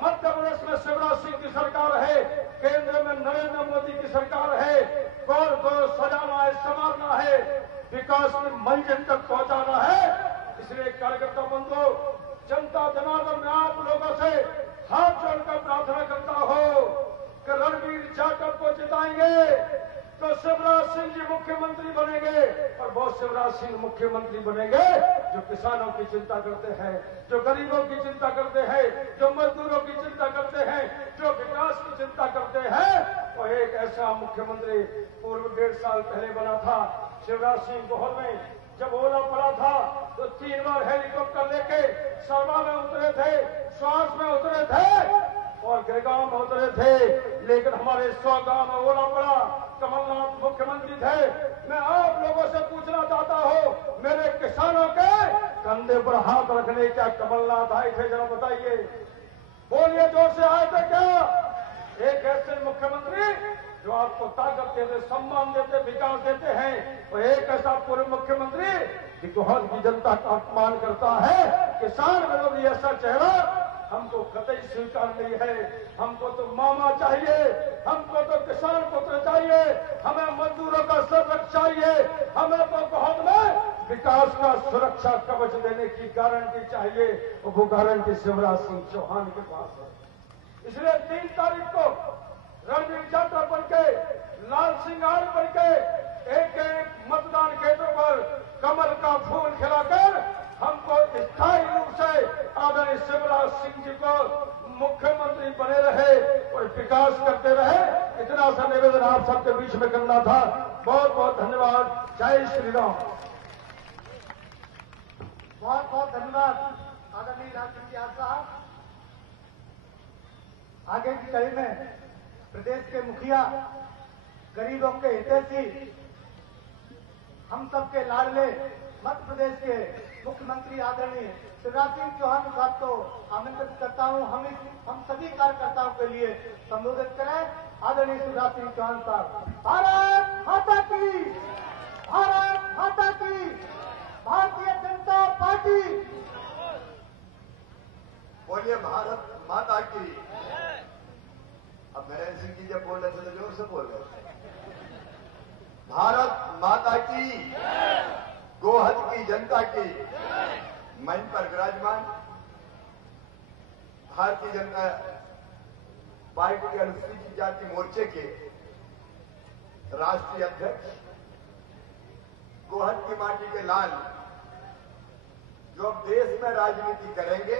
मध्य प्रदेश में शिवराज सिंह की सरकार है, केंद्र में नरेंद्र मोदी की सरकार है, गौर को सजाना है, संवारना है, विकास की मंजिल तक पहुंचाना है। इसलिए कार्यकर्ता बंधु, जनता जनार्दन में आप लोगों से हाथ जोड़कर प्रार्थना करता हो कि रणवीर जाटव को जिताएंगे तो शिवराज सिंह जी मुख्यमंत्री बनेंगे और वो शिवराज सिंह मुख्यमंत्री बनेंगे जो किसानों की चिंता करते हैं, जो गरीबों की चिंता करते हैं, जो मजदूरों की चिंता करते हैं, जो विकास की चिंता करते हैं। और एक ऐसा मुख्यमंत्री पूर्व 1.5 साल पहले बना था। शिवराज सिंह गोहर में जब ओला पड़ा था तो 3 बार हेलीकॉप्टर लेके सरवा में उतरे थे, स्वास में उतरे थे और गिरगांव में उतरे थे, लेकिन हमारे 100 गांव में ओला पड़ा, कमलनाथ मुख्यमंत्री थे। मैं आप लोगों से पूछना चाहता हूं, मेरे किसानों के कंधे पर हाथ रखने क्या कमलनाथ आए थे? जरा बताइए, बोलिए, जोर से आए थे क्या? एक ऐसे मुख्यमंत्री जो आपको ताकत देते, सम्मान देते, विकास देते हैं, और एक ऐसा पूर्व मुख्यमंत्री कि गोहर की जनता का अपमान करता है। किसान विरोधी ऐसा चेहरा हमको कतई स्वीकार नहीं है। हमको तो मामा चाहिए, हमको तो किसान पुत्र चाहिए, हमें मजदूरों का संरक्षण चाहिए, हमें तो गोहर में विकास का सुरक्षा कवच देने की गारंटी चाहिए, और वो गारंटी शिवराज सिंह चौहान के पास है। इसलिए 3 तारीख को रणवीर जाटव बनके, लाल सिंगार बनके एक मतदान केंद्र पर कमल का फूल खिलाकर हमको स्थायी रूप से आदरणीय शिवराज सिंह जी को मुख्यमंत्री बने रहे और विकास करते रहे। इतना सा निवेदन आप सबके बीच में करना था। बहुत बहुत धन्यवाद। जय श्री राम। बहुत बहुत धन्यवाद आदरणीय राजसिंह साहब। आगे की कड़ी में प्रदेश के मुखिया, गरीबों के हितैषी, हम सबके लाडले मध्य प्रदेश के मुख्यमंत्री आदरणीय शिवराज सिंह चौहान साहब को आमंत्रित करता हूं। हम सभी कार्यकर्ताओं के लिए संबोधित करें। आदरणीय शिवराज सिंह चौहान साहब। भारत माता की, भारत माता की, भारतीय जनता पार्टी। बोलिए भारत माता की। अब नरेंद्र सिंह जी जब बोल रहे थे तो जोर से बोल रहे थे। भारत माता की, गोहद की जनता की। मंच पर विराजमान भारतीय जनता पार्टी के अनुसूचित जाति मोर्चे के राष्ट्रीय अध्यक्ष, गोहद की माटी के लाल, जो अब देश में राजनीति करेंगे,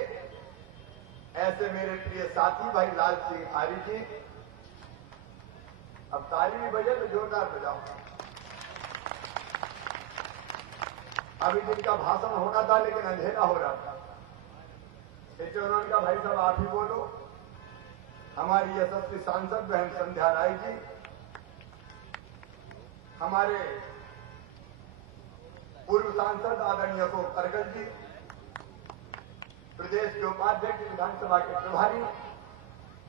ऐसे मेरे प्रिय साथी भाई लाल सिंह आर्य जी। अब ताली भी बजे तो जोरदार बजाओ। अभी जिनका भाषण होना था लेकिन अंधेरा हो रहा था, इसलिए उन्होंने कहा भाई साहब आप ही बोलो। हमारी यशस्वी सांसद बहन संध्या राय जी, हमारे पूर्व सांसद आदरणीय अशोक अरगल जी, प्रदेश के उपाध्यक्ष विधानसभा के प्रभारी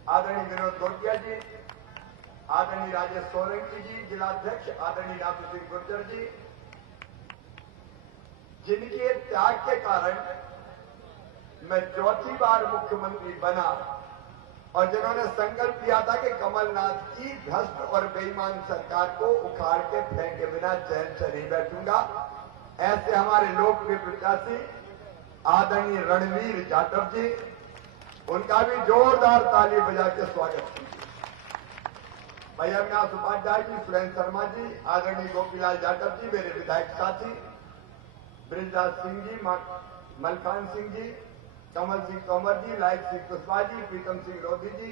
आदरणीय विनोद गोटिया जी, आदरणीय राजेश सोलंकी जी, जिलाध्यक्ष आदरणीय नाथू सिंह गुर्जर जी, जिनके त्याग के कारण मैं चौथी बार मुख्यमंत्री बना और जिन्होंने संकल्प लिया था कि कमलनाथ की भ्रष्ट और बेईमान सरकार को उखाड़ के फेंके बिना चैन से नहीं बैठूंगा, ऐसे हमारे लोकप्रिय प्रत्याशी आदरणीय रणवीर जाटव जी, उनका भी जोरदार ताली बजा के स्वागत कीजिए। भाई अविनाश उपाध्याय जी, सुरेंद्र शर्मा जी, आदरणीय गोपीलाल जाटव जी, मेरे विधायक साथी ब्रिजराज सिंह जी, मलखान सिंह जी, कमल सिंह तोमर जी, लायक सिंह कुशवाहा जी, प्रीतम सिंह लोधी जी।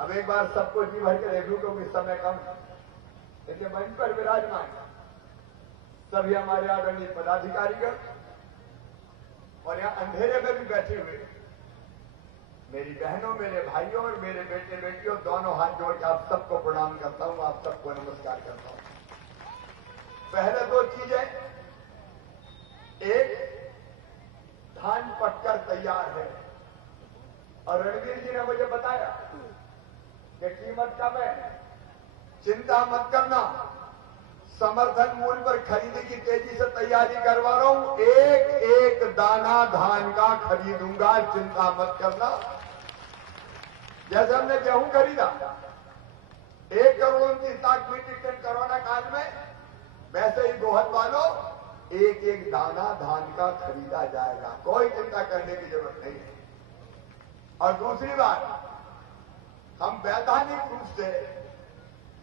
अब एक बार सबको जी भर के रिव्यू क्योंकि समय कम है, इसलिए मंच पर विराजमान सभी हमारे आदरणीय पदाधिकारीगण और यहाँ अंधेरे में भी बैठे हुए मेरी बहनों, मेरे भाइयों और मेरे बेटे बेटियों, दोनों हाथ जोड़ के आप सबको प्रणाम करता हूं, आप सबको नमस्कार करता हूं। पहले दो चीजें, एक धान पककर तैयार है और रणवीर जी ने मुझे बताया कि कीमत कम है, चिंता मत करना, समर्थन मूल्य पर खरीदने की तेजी से तैयारी करवा रहा हूं, एक एक दाना धान का खरीदूंगा, चिंता मत करना। जैसे हमने गेहूं खरीदा 1 crore 29 lakh metric ton corona काल में, वैसे ही गोहद वालों एक एक दाना धान का खरीदा जाएगा, कोई चिंता करने की जरूरत नहीं है। और दूसरी बात, हम वैधानिक रूप से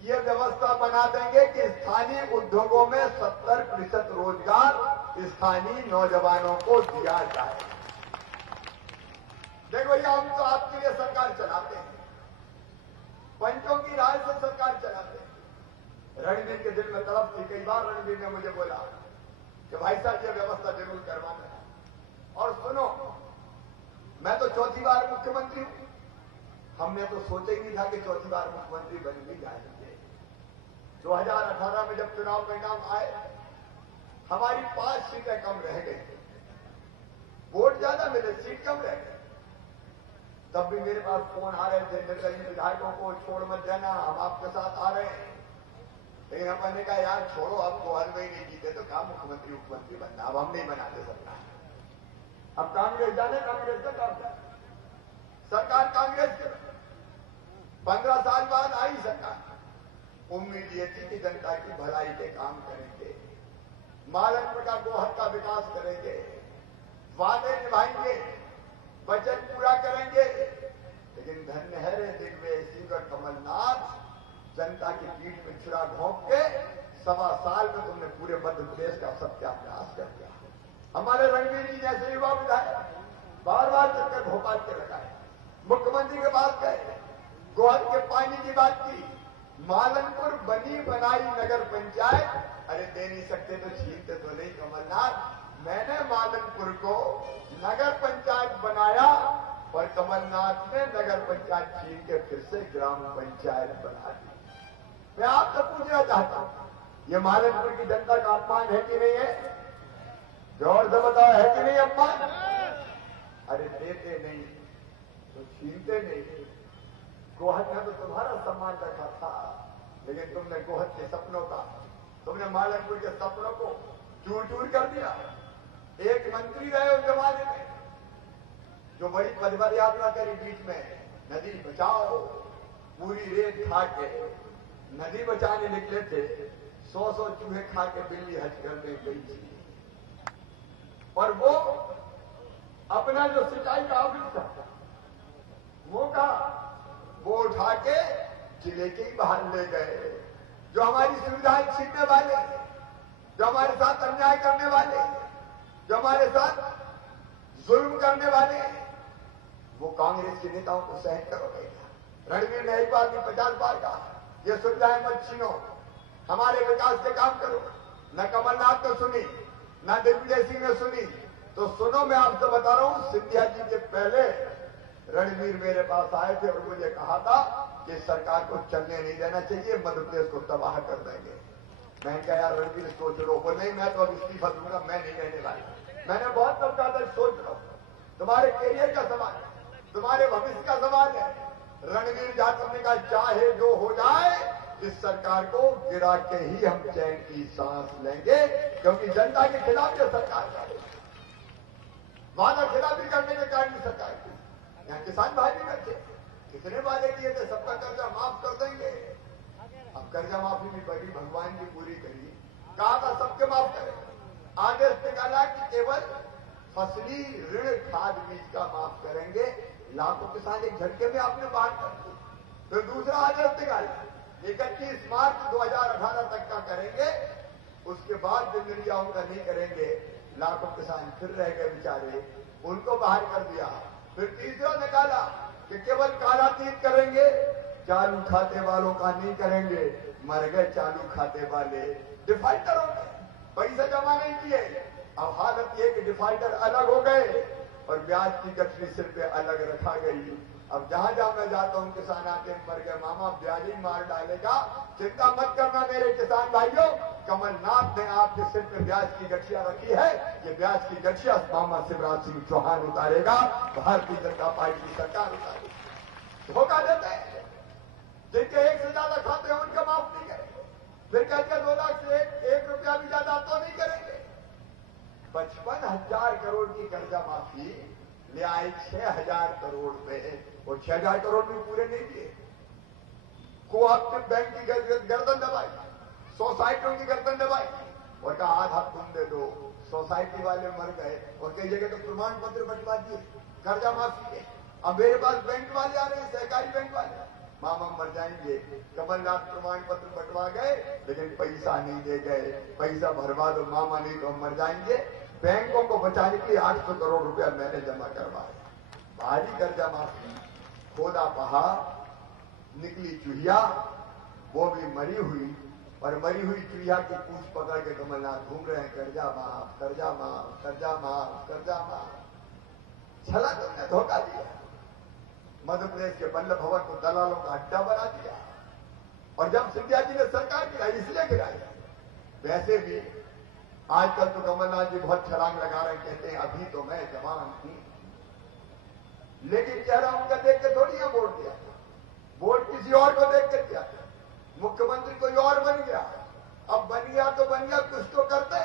ये व्यवस्था बना देंगे कि स्थानीय उद्योगों में 70% रोजगार स्थानीय नौजवानों को दिया जाए। देखो ये हम तो आपके लिए सरकार चलाते हैं, पंचों की राय से सरकार चलाते हैं। रणवीर के दिल में तड़प थी, कई बार रणवीर ने मुझे बोला कि भाई साहब ये व्यवस्था जरूर करवाना है। और सुनो, मैं तो चौथी बार मुख्यमंत्री हूं, हमने तो सोचा ही नहीं था कि चौथी बार मुख्यमंत्री बन भी जाएंगे। 2018 में जब चुनाव परिणाम आए, हमारी 5 सीटें कम रह गई, वोट ज्यादा मिले, सीट कम रह गई। तब भी मेरे पास फोन आ रहे थे, निर्दलीय विधायकों को छोड़ मत देना, हम आपके साथ आ रहे हैं। लेकिन हमने कहा यार छोड़ो, अब गोहद में ही नहीं जीते तो कहा मुख्यमंत्री बनना, अब हम नहीं बनाते सरकार। अब कांग्रेस जाने, कांग्रेस का काम है, सरकार कांग्रेस की 15 साल बाद आई सरकार। उम्मीद ये थी कि जनता की भलाई के काम करेंगे, मालनपुर का गोहद का विकास करेंगे, वादे निभाएंगे, वचन पूरा करेंगे। लेकिन धन्य है रे दिग्विजय सिंह और कमलनाथ, जनता की पीठ में छुरा घोंप के 1.25 साल में तुमने पूरे मध्य प्रदेश का सत्यानाश कर दिया। हमारे रणवीर जी जैसे युवा विधायक बार बार चक्कर भोपाल के लगाए, मुख्यमंत्री के पास गए, गोहद के पानी की बात की, मालनपुर बनी बनाई नगर पंचायत, अरे दे नहीं सकते तो छीनते तो नहीं कमलनाथ। मैंने मालनपुर को नगर पंचायत बनाया और कमलनाथ ने नगर पंचायत छीन के फिर से ग्राम पंचायत बना दी। मैं आपसे पूछना चाहता हूं, ये मालनपुर की जनता का अपमान है कि नहीं है? जोर से बताओ, है कि नहीं अपमान? अरे देते नहीं तो छीनते नहीं। गोहद ने तो तुम्हारा सम्मान रखा था, लेकिन तुमने गोहद के सपनों का, तुमने मालनपुर के सपनों को चूर चूर कर दिया। एक मंत्री रहे उस जमाने में जो बड़ी पदभार यात्रा करी, बीच में नदी बचाओ, पूरी रेत खा के नदी बचाने निकले थे, 100 चूहे खा के बिल्ली हज करने गई थी। और वो अपना जो सिंचाई का ऑफिस था वो उठा के जिले के ही बाहर ले गए। जो हमारी सुविधाएं छीनने वाले, जो हमारे साथ अन्याय करने वाले, जो हमारे साथ जुल्म करने वाले, वो कांग्रेस के नेताओं को सहन करोगे क्या? रणवीर ने एक बार भी 50 बार कहा, ये सुविधाएं मत छीनो, हमारे विकास के काम करो। न कमलनाथ ने सुनी, ना दिग्विजय सिंह ने सुनी। तो सुनो, मैं आपसे बता रहा हूं, सिंधिया जी के पहले रणवीर मेरे पास आए थे और मुझे कहा था कि सरकार को चलने नहीं देना चाहिए, मध्य प्रदेश को तबाह कर देंगे। मैंने कहा यार रणवीर सोच लो। बोले नहीं, मैं तो अब इस्तीफा दूंगा, मैं नहीं रहने वाला। मैंने बहुत समझा था, सोच लो, तुम्हारे कैरियर का सवाल है, तुम्हारे भविष्य का सवाल है। रणवीर जाटव ने कहा चाहे जो हो जाए, इस सरकार को गिरा के ही हम चैन की सांस लेंगे, क्योंकि जनता के खिलाफ यह सरकार का वादा खिलाफी करने के कारण सरकार की। यहाँ किसान भाई भी बैठे, कितने वादे किए थे, सबका कर्जा माफ कर देंगे। अब कर्जा माफी भी बड़ी भगवान की पूरी करी, कहा था सबके माफ करें। आदेश निकाला कि केवल फसली ऋण खाद बीज का माफ करेंगे, लाखों किसान एक झटके में आपने बात कर दी। फिर दूसरा आदेश निकाला 31 मार्च 2018 तक का करेंगे, उसके बाद जिंदगी उनका नहीं करेंगे। लाखों किसान फिर रह गए बेचारे, उनको बाहर कर दिया। फिर तीसरा निकाला कि केवल कालातीत करेंगे, चालू खाते वालों का नहीं करेंगे। मर गए चालू खाते वाले, डिफाल्टर हो गए, पैसा जमा नहीं किए। अब हालत ये कि डिफाल्टर अलग हो गए और ब्याज की गठरी सिर पे अलग रखा गई। अब जहां जहां मैं जाता हूं किसान आते हैं, मर गए मामा, ब्याज ही मार डालेगा। चिंता मत करना मेरे किसान भाइयों, कमलनाथ ने आपके सिर पे ब्याज की गठिया रखी है, ये ब्याज की गठिया मामा शिवराज सिंह चौहान उतारेगा, भारतीय जनता पार्टी की सरकार उतारेगी। धोखा देते हैं, जिनके 1 से ज्यादा खाते हैं उनका माफ नहीं करेंगे। फिर कहते हैं 2 लाख से 1 रुपया भी ज्यादा तो नहीं करेंगे। 55,000 करोड़ की कर्जा माफी ले आए 6,000 करोड़ में, और 6,000 करोड़ भी पूरे नहीं किए। कोऑपरेटिव बैंक की गर्दन दबाई, सोसाइटियों की गर्दन दबाई और कहा आधा तुम दे दो। सोसाइटी वाले मर गए और कई जगह तो प्रमाण पत्र बंटवा दिए कर्जा माफी के। अब मेरे पास बैंक वाले आ रहे हैं, सहकारी बैंक वाले, मामा मर जाएंगे। कमलनाथ प्रमाण पत्र बंटवा गए लेकिन पैसा नहीं दे गए, पैसा भरवा दो मामा, नहीं तो हम मर जाएंगे। बैंकों को बचाने के लिए 800 करोड़ रुपया मैंने जमा करवाए। भारी कर्जा माफी, खोदा पहाड़, निकली चूहिया, वो भी मरी हुई, और मरी हुई चूहिया की पूंछ पकड़ के कमलनाथ घूम रहे हैं, कर्जा माफ, कर्जा माफ, कर्जा माफ, कर्जा माफ। छला तुमने, धोखा दिया। मध्य प्रदेश के बल्लभ भवन को दलालों का अड्डा बना दिया। और जब सिंधिया जी ने सरकार गिराई, इसलिए गिराई। वैसे भी आजकल तो कमलनाथ जी बहुत छलांग लगा रहे हैं, कहते हैं अभी तो मैं जवान हूं, लेकिन चेहरा उनका देख के थोड़ी है वोट दिया, वोट किसी और को देख के दिया। मुख्यमंत्री कोई और बन गया, अब बन गया तो बन गया, कुछ तो करते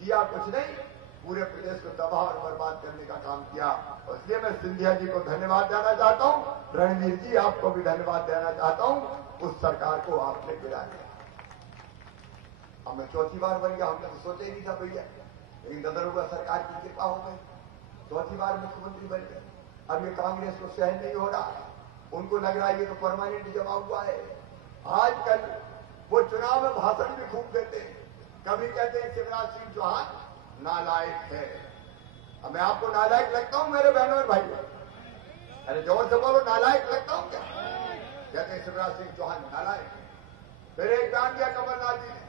किया कुछ नहीं, पूरे प्रदेश को तबाह और बर्बाद करने का काम किया। इसलिए मैं सिंधिया जी को धन्यवाद देना चाहता हूं, रणवीर जी आपको भी धन्यवाद देना चाहता हूं, उस सरकार को आपने गिरा दिया। अब मैं चौथी बार बन गया, हमने तो सोचा ही नहीं था भैया, लेकिन ददरुआ सरकार की कृपा हो गई, चौथी बार मुख्यमंत्री बन गए। अब ये कांग्रेस को सहन नहीं हो रहा है, उनको लग रहा है ये तो परमानेंट जमा हुआ है। आजकल वो चुनाव में भाषण भी खूब देते हैं, कभी कहते हैं शिवराज सिंह चौहान नालायक है। अब मैं आपको नालायक लगता हूं मेरे बहनों और भाइयों? अरे जोर से बोलो, नालायक लगता हूं क्या? कहते हैं शिवराज सिंह चौहान नालायक है। फिर एक बयान दिया कमलनाथ जी ने,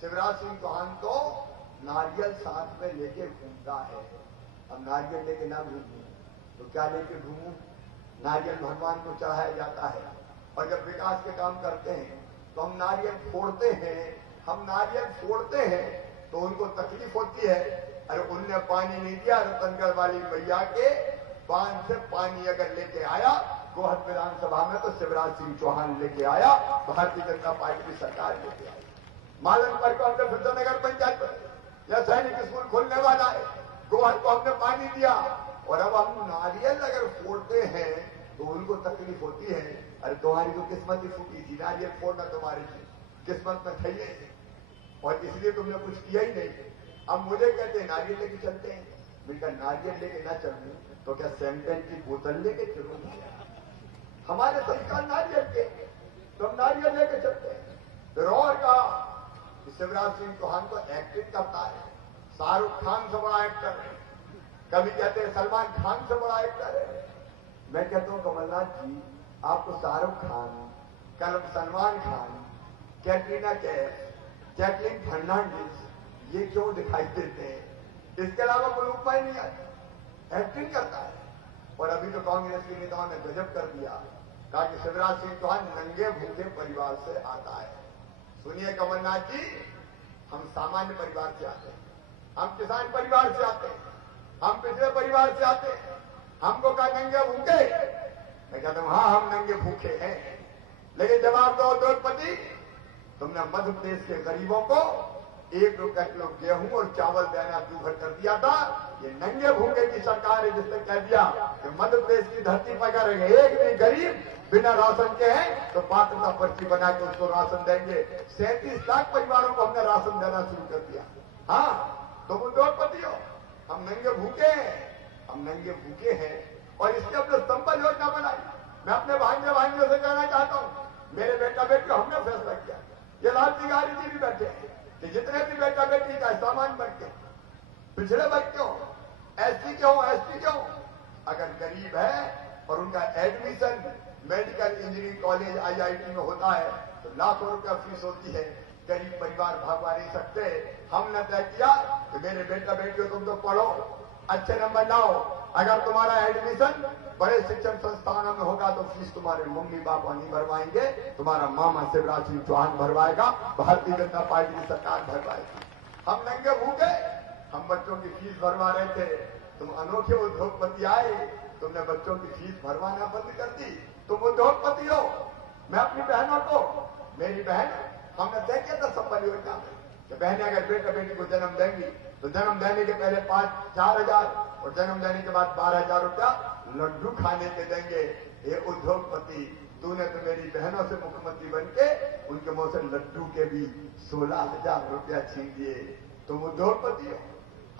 शिवराज सिंह चौहान तो नारियल साथ में लेके घूमता है। अब नारियल लेके ना घूमू तो क्या लेके घूमू? नारियल भगवान को चढ़ाया जाता है, और जब विकास के काम करते हैं तो हम नारियल फोड़ते हैं। हम नारियल फोड़ते हैं तो उनको तकलीफ होती है। अरे उनने पानी नहीं दिया, रतनगढ़ वाली मैया के बांध से पानी अगर लेके आया गोहद विधानसभा में तो शिवराज सिंह चौहान लेके आया, भारतीय जनता पार्टी की सरकार लेके आई। मालनपुर को हमने फिर नगर पंचायत या सैनिक स्कूल खोलने वाला है, गोहद को हमने पानी दिया। और अब हम नारियल अगर फोड़ते हैं तो उनको तकलीफ होती है। अरे तुम्हारी तो किस्मत ही फूटी थी, नारियल फोड़ना तुम्हारी किस्मत में थी नहीं, और इसलिए तुमने कुछ किया ही नहीं। अब मुझे कहते हैं नारियल लेके चलते हैं, मैंने नारियल लेके ना चलूं तो क्या सैंपेन की बोतल लेके चलूं? हमारे संस्कार नारियल के, तो हम नारियल लेके चलते हैं। फिर और कहा शिवराज सिंह चौहान को एक्टिंग करता है, शाहरुख खान से बड़ा एक्टर है, कभी कहते हैं सलमान खान से बड़ा एक्टर है। मैं कहता हूं कमलनाथ जी, आपको शाहरुख खान, कल सलमान खान, कैटरीना कैफ, जैकलिन फर्नांडिस, ये क्यों दिखाई देते हैं, इसके अलावा कोई उपाय नहीं आता, एक्टिंग करता है। और अभी तो कांग्रेस के नेताओं ने गजब कर दिया, कहा कि शिवराज सिंह चौहान नंगे भूखे परिवार से आता है। सुनिए कमलनाथ जी, हम सामान्य परिवार से आते हैं, हम किसान परिवार से आते हैं, हम पिछड़े परिवार से आते हैं। हमको कहा नंगे भूखे, मैं कहता हूं हाँ हम नंगे भूखे हैं, लेकिन जवाब दो उद्योगपति, तुमने मध्य प्रदेश के गरीबों को 1 रुपया किलो गेहूं और चावल देना दूभर कर दिया था। ये नंगे भूखे की सरकार है जिसने कह दिया कि मध्य प्रदेश की धरती पर अगर एक भी गरीब बिना राशन के हैं तो पात्रता पर्ची बना के उसको राशन देंगे। 37 लाख परिवारों को हमने राशन देना शुरू कर दिया। हाँ तुम उद्योगपति हो, हम नंगे भूखे हैं, हम नंगे भूखे हैं। और इसके अपने संपल योजना बनाई। मैं अपने भांजे से कहना चाहता हूं, मेरे बेटा बेटी हमने फैसला किया, ये लाल तिवारी जी भी बैठे हैं कि जितने भी बेटा बेटी का सामान बनते पिछड़े बच्चों, एससी क्यों, एसटी क्यों, अगर गरीब है और उनका admission medical engineering college IIT में होता है तो लाखों रुपया फीस होती है, गरीब परिवार भागवा नहीं सकते। हमने तय किया कि मेरे बेटा बेटियों तुम तो पढ़ो, अच्छे नंबर लाओ, अगर तुम्हारा एडमिशन बड़े शिक्षण संस्थानों में होगा तो फीस तुम्हारे मम्मी पापा नहीं भरवाएंगे, तुम्हारा मामा शिवराज सिंह चौहान भरवाएगा, भारतीय जनता पार्टी की सरकार भरवाएगी। हम नंगे भूखे, हम बच्चों की फीस भरवा रहे थे, तुम अनोखे उद्योगपति आए, तुमने बच्चों की फीस भरवाना बंद कर दी। तुम उद्योगपति हो। मैं अपनी बहनों को, मेरी बहन, हमने तय किया था संबल योजना में कि बहनें अगर बेटा बेटी को जन्म देंगी तो जन्म देने के पहले 4,000 और जन्म देने के बाद 12,000 रुपया लड्डू खाने के देंगे। ये उद्योगपति, तूने तो मेरी बहनों से मुख्यमंत्री बन के उनके मुंह से लड्डू के भी 16,000 रुपया छीन लिए। तुम उद्योगपति हो,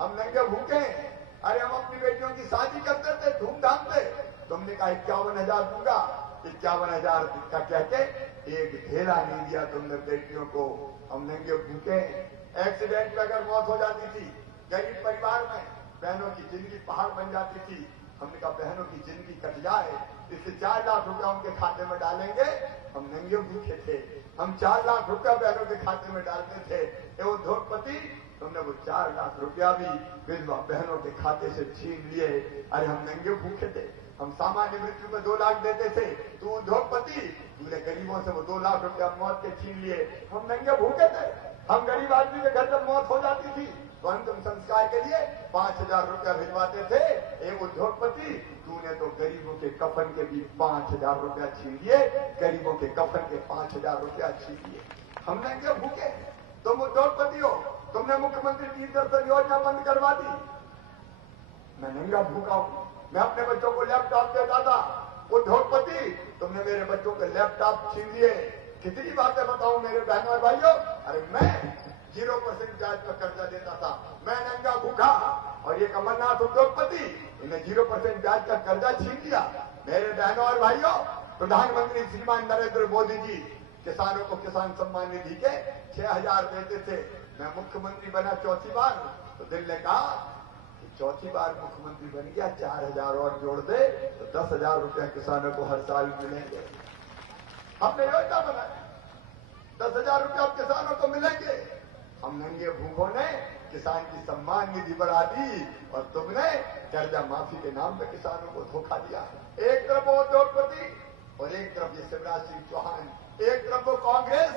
हम नंगे भूखे हैं। अरे हम अपनी बेटियों की शादी करते थे धूमधाम से, तुमने कहा 51,000 दूंगा, 51,000 का कहते एक ढेला नहीं दिया तुमने बेटियों को। हम नंगे भूखे हैं। एक्सीडेंट में अगर मौत हो जाती थी गरीब परिवार में, बहनों की जिंदगी पहाड़ बन जाती थी। हमने कहा बहनों की जिंदगी कट जाए, इससे 4 लाख रुपया उनके खाते में डालेंगे। हम नंगे भूखे थे, हम 4 लाख रुपया बहनों के खाते में डालते थे। ये उद्योगपति, तुमने वो 4 लाख रुपया भी विधवा बहनों के खाते से छीन लिए। अरे हम नंगे भूखे थे, हम सामान्य मृत्यु में 2 लाख देते थे, तू उद्योगपति, तूने गरीबों से वो 2 लाख रुपया मौत के छीन लिए। हम नंगे भूखे थे। हम गरीब आदमी के घर जब मौत हो जाती थी तो अंतिम संस्कार के लिए 5,000 रुपया भिजवाते थे। एक उद्योगपति, तूने तो गरीबों के कफन के भी 5,000 रुपया छीन लिए, गरीबों के कफन के 5,000 रुपया छीन लिए। हम नंगे भूखे, तुम उद्योगपति हो, तुमने मुख्यमंत्री की दर्शन योजना बंद करवा दी। मैं नंगा भूखा हूं, मैं अपने बच्चों को लैपटॉप देता था। उद्योगपति, तुमने मेरे बच्चों के लैपटॉप छीन लिए। कितनी बातें बताऊं मेरे बहनों और भाइयों। अरे मैं 0% ब्याज पर कर्जा देता था, मैं नंगा भूखा, और ये कमलनाथ उद्योगपति, इन्हें 0% ब्याज का कर्जा छीन लिया। मेरे बहनों और भाइयों, प्रधानमंत्री श्रीमान नरेंद्र मोदी जी किसानों को किसान सम्मान निधि के 6,000 देते थे। मैं मुख्यमंत्री बना चौथी बार, तो दिल ने कहा कि चौथी बार मुख्यमंत्री बन गया, 4,000 और जोड़ दे तो 10,000 रुपया किसानों को हर साल मिलेंगे। हमने योजना बनाई, 10,000 रुपया किसानों को मिलेंगे। हम नंगे भूखों ने किसान की सम्मान निधि बढ़ा दी और तुमने कर्जा माफी के नाम पर किसानों को धोखा दिया। एक तरफ वो उद्योगपति और एक तरफ ये शिवराज सिंह चौहान, एक तरफ वो कांग्रेस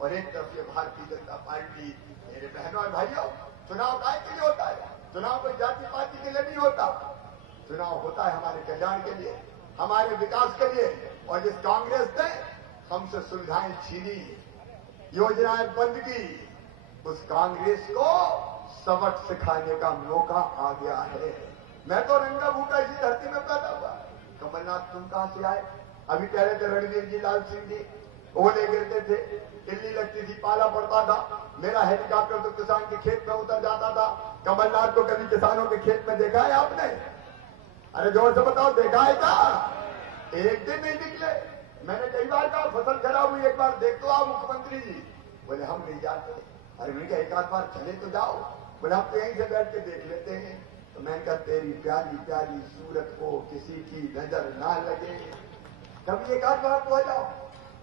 और एक तरफ ये भारतीय जनता पार्टी। मेरे बहनों और भाइयों, चुनाव काय के लिए होता है? चुनाव कोई जाति पार्टी के लिए नहीं होता, चुनाव होता है हमारे कल्याण के लिए, हमारे विकास के लिए। और जिस कांग्रेस ने हमसे सुविधाएं छीनी, योजनाएं बंद की, उस कांग्रेस को सबक सिखाने का मौका आ गया है। मैं तो रंगा भूखा इसी धरती में पैदा हुआ। कमलनाथ तुम कहां से आए? अभी कह रहे थे रणवीर जी, लाल सिंह जी, ओले गिरते थे, दिल्ली लगती थी, पाला पड़ता था, मेरा हेलीकॉप्टर तो किसान के खेत में उतर जाता था। कमलनाथ को कभी किसानों के खेत में देखा है आपने? अरे जोर से बताओ, देखा है क्या? एक दिन नहीं निकले। मैंने कई बार कहा फसल खराब हुई, एक बार देख तो आओ मुख्यमंत्री जी। बोले हम नहीं जाते। अरे मैंने कहा एक आध बार चले तो जाओ। बोले हम तो यहीं से बैठ के देख लेते हैं। तो मैंने कहा तेरी प्यारी प्यारी सूरत को किसी की नजर ना लगे, कभी एक आध बार तो आ जाओ।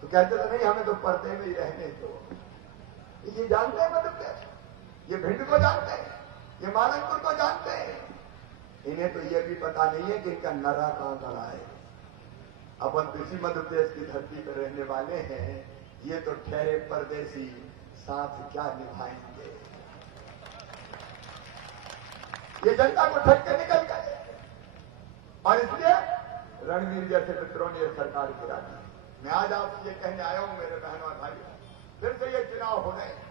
तो कहते तो नहीं, हमें तो पर्दे में ही रहने दो। ये जानते हैं मतलब क्या? ये भिंड को जानते हैं, ये मालनपुर को जानते हैं। इन्हें तो ये भी पता नहीं है कि इनका नरा कहां खड़ा है। अपन तो इसी मध्य प्रदेश की धरती पर रहने वाले हैं, ये तो ठहरे परदेसी, साथ क्या निभाएंगे। ये जनता को ठग के निकल गए और इसलिए रणवीर जैसे मित्रों ने यह सरकार गिरा दी। मैं आज आपसे ये कहने आया हूं मेरे बहनों और भाइयों, फिर से ये चुनाव हो रहे हैं,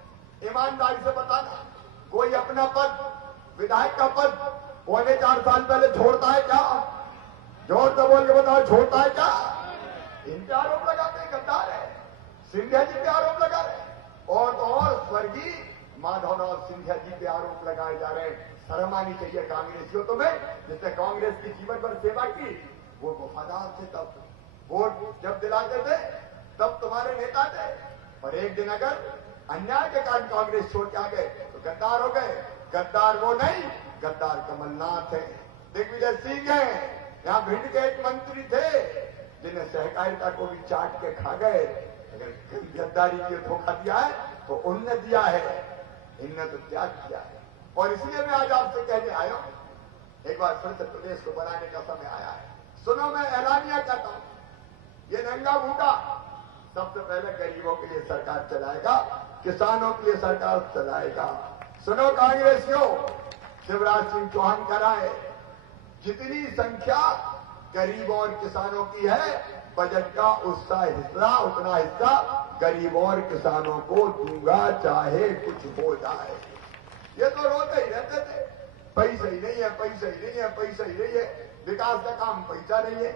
ईमानदारी से बताना, कोई अपना पद, विधायक का पद पौने 4 साल पहले छोड़ता है क्या? जोर से बोल के बताओ, छोड़ता है क्या? इन पे आरोप लगाते हैं, गद्दार है। सिंधिया जी पे आरोप लगा रहे हैं और तो और स्वर्गीय माधवराव सिंधिया जी पे आरोप लगाए जा रहे हैं। शर्म आनी चाहिए कांग्रेसियों तुम्हें, जिसने कांग्रेस की जीवन भर सेवा की, वो वफादार थे, तब वोट जब दिलाते थे तब तुम्हारे नेता थे, और एक दिन अगर अन्याय के कारण कांग्रेस छोड़ के आ गए तो गद्दार हो गए। गद्दार वो नहीं, गद्दार कमलनाथ है, दिग्विजय सिंह है। यहाँ भिंड के एक मंत्री थे जिन्हें सहकारिता को भी चाट के खा गए। अगर गद्दारी की धोखा दिया है तो उनने दिया है, इनने तो त्याग किया है। और इसलिए मैं आज आपसे कहने आया हूं, एक बार फिर से प्रदेश को बनाने का समय आया है। सुनो, मैं ऐलानिया कहता हूं, ये नंगा भूखा सबसे पहले गरीबों के लिए सरकार चलाएगा, किसानों के लिए सरकार चलाएगा। सुनो कांग्रेसियों, शिवराज सिंह चौहान कराए, जितनी संख्या गरीबों और किसानों की है, बजट का उसका हिस्सा, उतना हिस्सा गरीबों और किसानों को दूंगा, चाहे कुछ हो जाए। ये तो रोते ही रहते थे, पैसा ही नहीं है, पैसा ही नहीं है, पैसा ही नहीं है, विकास का काम पैसा नहीं है,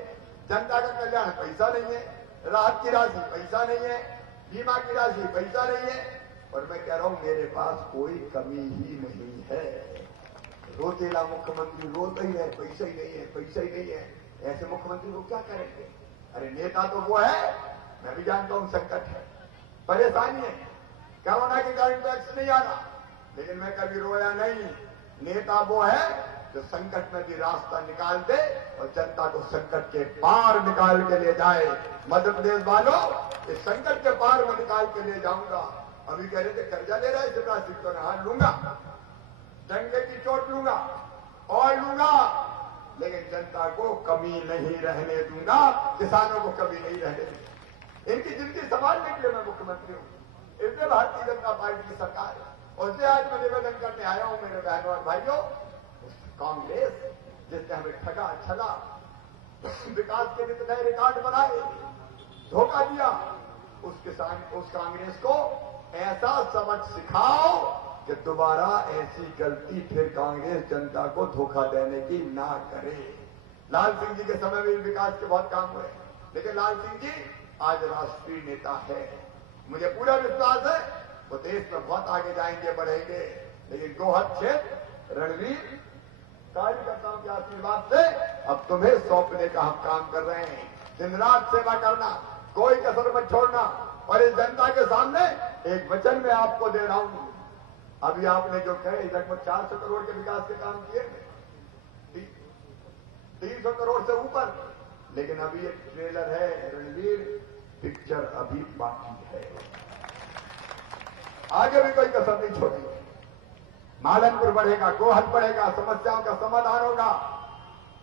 जनता का कल्याण पैसा नहीं है, राहत की राशि पैसा नहीं है, बीमा की राशि पैसा नहीं है। और मैं कह रहा हूं मेरे पास कोई कमी ही नहीं है। रोतेला मुख्यमंत्री रोते ही है, पैसा ही नहीं है, पैसा ही नहीं है। ऐसे मुख्यमंत्री को क्या करेंगे? अरे नेता तो वो है, मैं भी जानता हूं संकट है, परेशानी है, कोरोना के कारण टैक्स नहीं आना, लेकिन मैं कभी रोया नहीं। नेता वो है जो संकट में भी रास्ता निकाल दे और जनता को संकट के पार निकाल के ले जाए। मध्य प्रदेश वालों, इस संकट के पार में निकाल के ले जाऊंगा। अभी कह रहे थे कर्जा ले रहा है शिवराज सिंह, तो हाथ लूंगा, डंगे की चोट लूंगा और लूंगा, लेकिन जनता को कमी नहीं रहने दूंगा, किसानों को कमी नहीं रहने दूंगा। इनकी जिंदगी संभालने के लिए मैं मुख्यमंत्री हूं, इसलिए भारतीय जनता पार्टी की सरकार है। और इसलिए आज मैं निवेदन करने आया हूं मेरे बहनों और भाइयों, कांग्रेस जिसने हमें ठगा, छला, विकास के नित नए रिकॉर्ड बनाए, धोखा दिया, उस कांग्रेस को ऐसा सबक सिखाओ कि दोबारा ऐसी गलती फिर कांग्रेस जनता को धोखा देने की ना करे। लाल सिंह जी के समय में विकास के बहुत काम हुए, लेकिन लाल सिंह जी आज राष्ट्रीय नेता है। मुझे पूरा विश्वास है वो देश में बहुत आगे जाएंगे, बढ़ेंगे। लेकिन गोहद क्षेत्र रणवीर कार्यकर्ताओं के आशीर्वाद से अब तुम्हें सौंपने का हम काम कर रहे हैं। दिन रात सेवा करना, कोई कसर मत छोड़ना। और इस जनता के सामने एक वचन मैं आपको दे रहा हूं, अभी आपने जो कहे लगभग 400 करोड़ के विकास के काम किए, 300 करोड़ से ऊपर, लेकिन अभी एक ट्रेलर है रणवीर, पिक्चर अभी बाकी है, आगे भी कोई कसर नहीं छोड़ेंगे। मालनपुर बढ़ेगा, गोहद बढ़ेगा, समस्याओं का समाधान होगा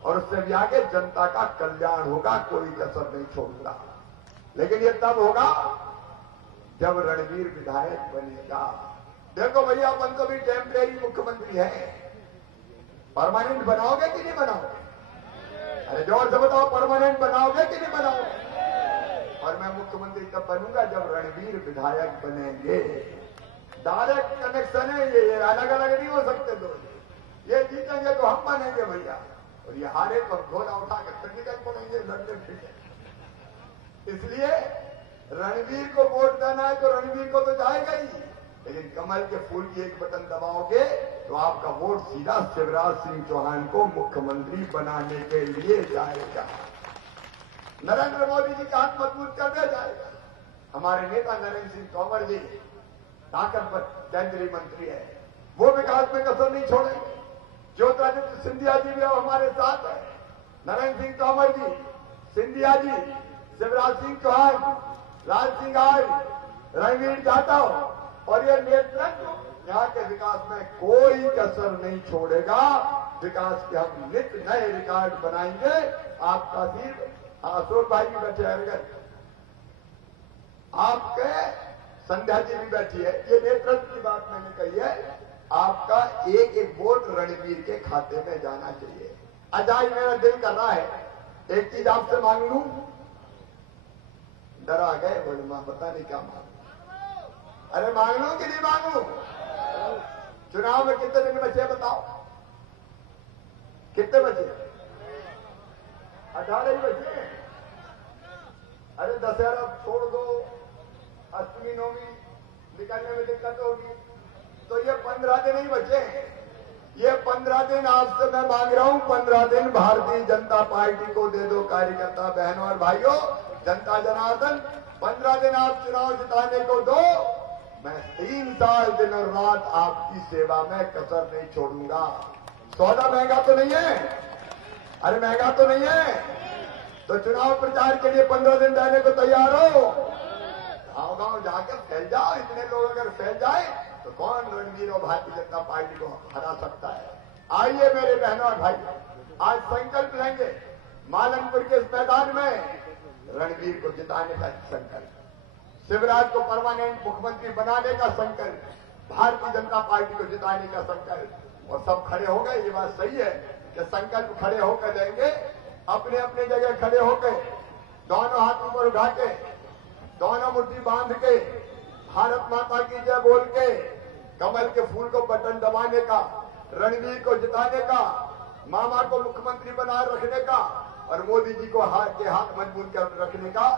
और उससे भी आगे जनता का कल्याण होगा, कोई कसर नहीं छोड़ूंगा। लेकिन ये तब होगा जब रणवीर विधायक बनेगा। देखो भैया, अपन तो भी टेम्परेरी मुख्यमंत्री है, परमानेंट बनाओगे कि नहीं बनाओगे? अरे जोर से बताओ, परमानेंट बनाओगे कि नहीं बनाओगे? और मैं मुख्यमंत्री तब बनूंगा जब रणवीर विधायक बनेंगे। डायरेक्ट कनेक्शन है ये अलग अलग नहीं हो सकते दो। ये जीतेंगे तो हम बनेंगे भैया, और ये हारे तो घोड़ा उठा कर फिर निकल पड़ेंगे लड़ने फिरने। इसलिए रणवीर को वोट देना है तो रणवीर को तो जाएगा ही, लेकिन कमल के फूल की एक बटन दबाओगे तो आपका वोट सीधा शिवराज सिंह चौहान को मुख्यमंत्री बनाने के लिए जाएगा। नरेंद्र मोदी जी का हाथ मजबूत कर दिया जाएगा। हमारे नेता नरेंद्र सिंह तोमर जी ताकतवर केंद्रीय मंत्री है, वो विकास में कसर नहीं छोड़ेंगे। ज्योतिरादित्य सिंधिया जी भी अब हमारे साथ है, नरेंद्र सिंह तोमर जी, सिंधिया जी, शिवराज सिंह चौहान, राज सिंह आर्य, रणवीर जाटव, और ये नेतृत्व यहाँ के विकास में कोई कसर नहीं छोड़ेगा। विकास के हम नित नए रिकॉर्ड बनाएंगे। आपका सिर्फ अशोक भाई भी बैठे हैं, आपके संध्या जी भी बैठी है, ये नेतृत्व की बात मैंने कही है। आपका एक एक वोट रणवीर के खाते में जाना चाहिए। आज मेरा दिल कर रहा है एक चीज आपसे मांग लूं, डरा गए बोले मां पता नहीं क्या मांगू। अरे मांग लूं कि नहीं मांगू? चुनाव में कितने दिन बचे बताओ, कितने बचे? 18 ही बचे। अरे दशहरा छोड़ दो, अष्टमी नवमी निकलने में दिक्कत होगी, तो ये 15 दिन ही बचे। ये 15 दिन आपसे मैं मांग रहा हूं, 15 दिन भारतीय जनता पार्टी को दे दो कार्यकर्ता बहनों और भाइयों, जनता जनार्दन 15 दिन आप चुनाव जिताने को दो। मैं 3 साल दिन और रात आपकी सेवा में कसर नहीं छोड़ूंगा। सौदा महंगा तो नहीं है? अरे महंगा तो नहीं है? तो चुनाव प्रचार के लिए 15 दिन रहने को तैयार हो? गांव गांव जाकर फैल जाओ। इतने लोग अगर फैल जाए तो कौन रणवीर और भारतीय जनता पार्टी को हरा सकता है? आइए मेरे बहनों और भाई, आज संकल्प लेंगे मालनपुर के इस मैदान में रणवीर को जिताने का संकल्प, शिवराज को परमानेंट मुख्यमंत्री बनाने का संकल्प, भारतीय जनता पार्टी को जिताने का संकल्प। और सब खड़े हो गए। ये बात सही है कि संकल्प खड़े होकर लेंगे, अपने अपने जगह खड़े होकर दोनों हाथ ऊपर उठा के, दोनों मुट्ठी बांध के, भारत माता की जय बोल के, कमल के फूल को बटन दबाने का, रणवीर को जिताने का, मामा को मुख्यमंत्री बनाए रखने का और मोदी जी को हाथ मजबूत कर रखने का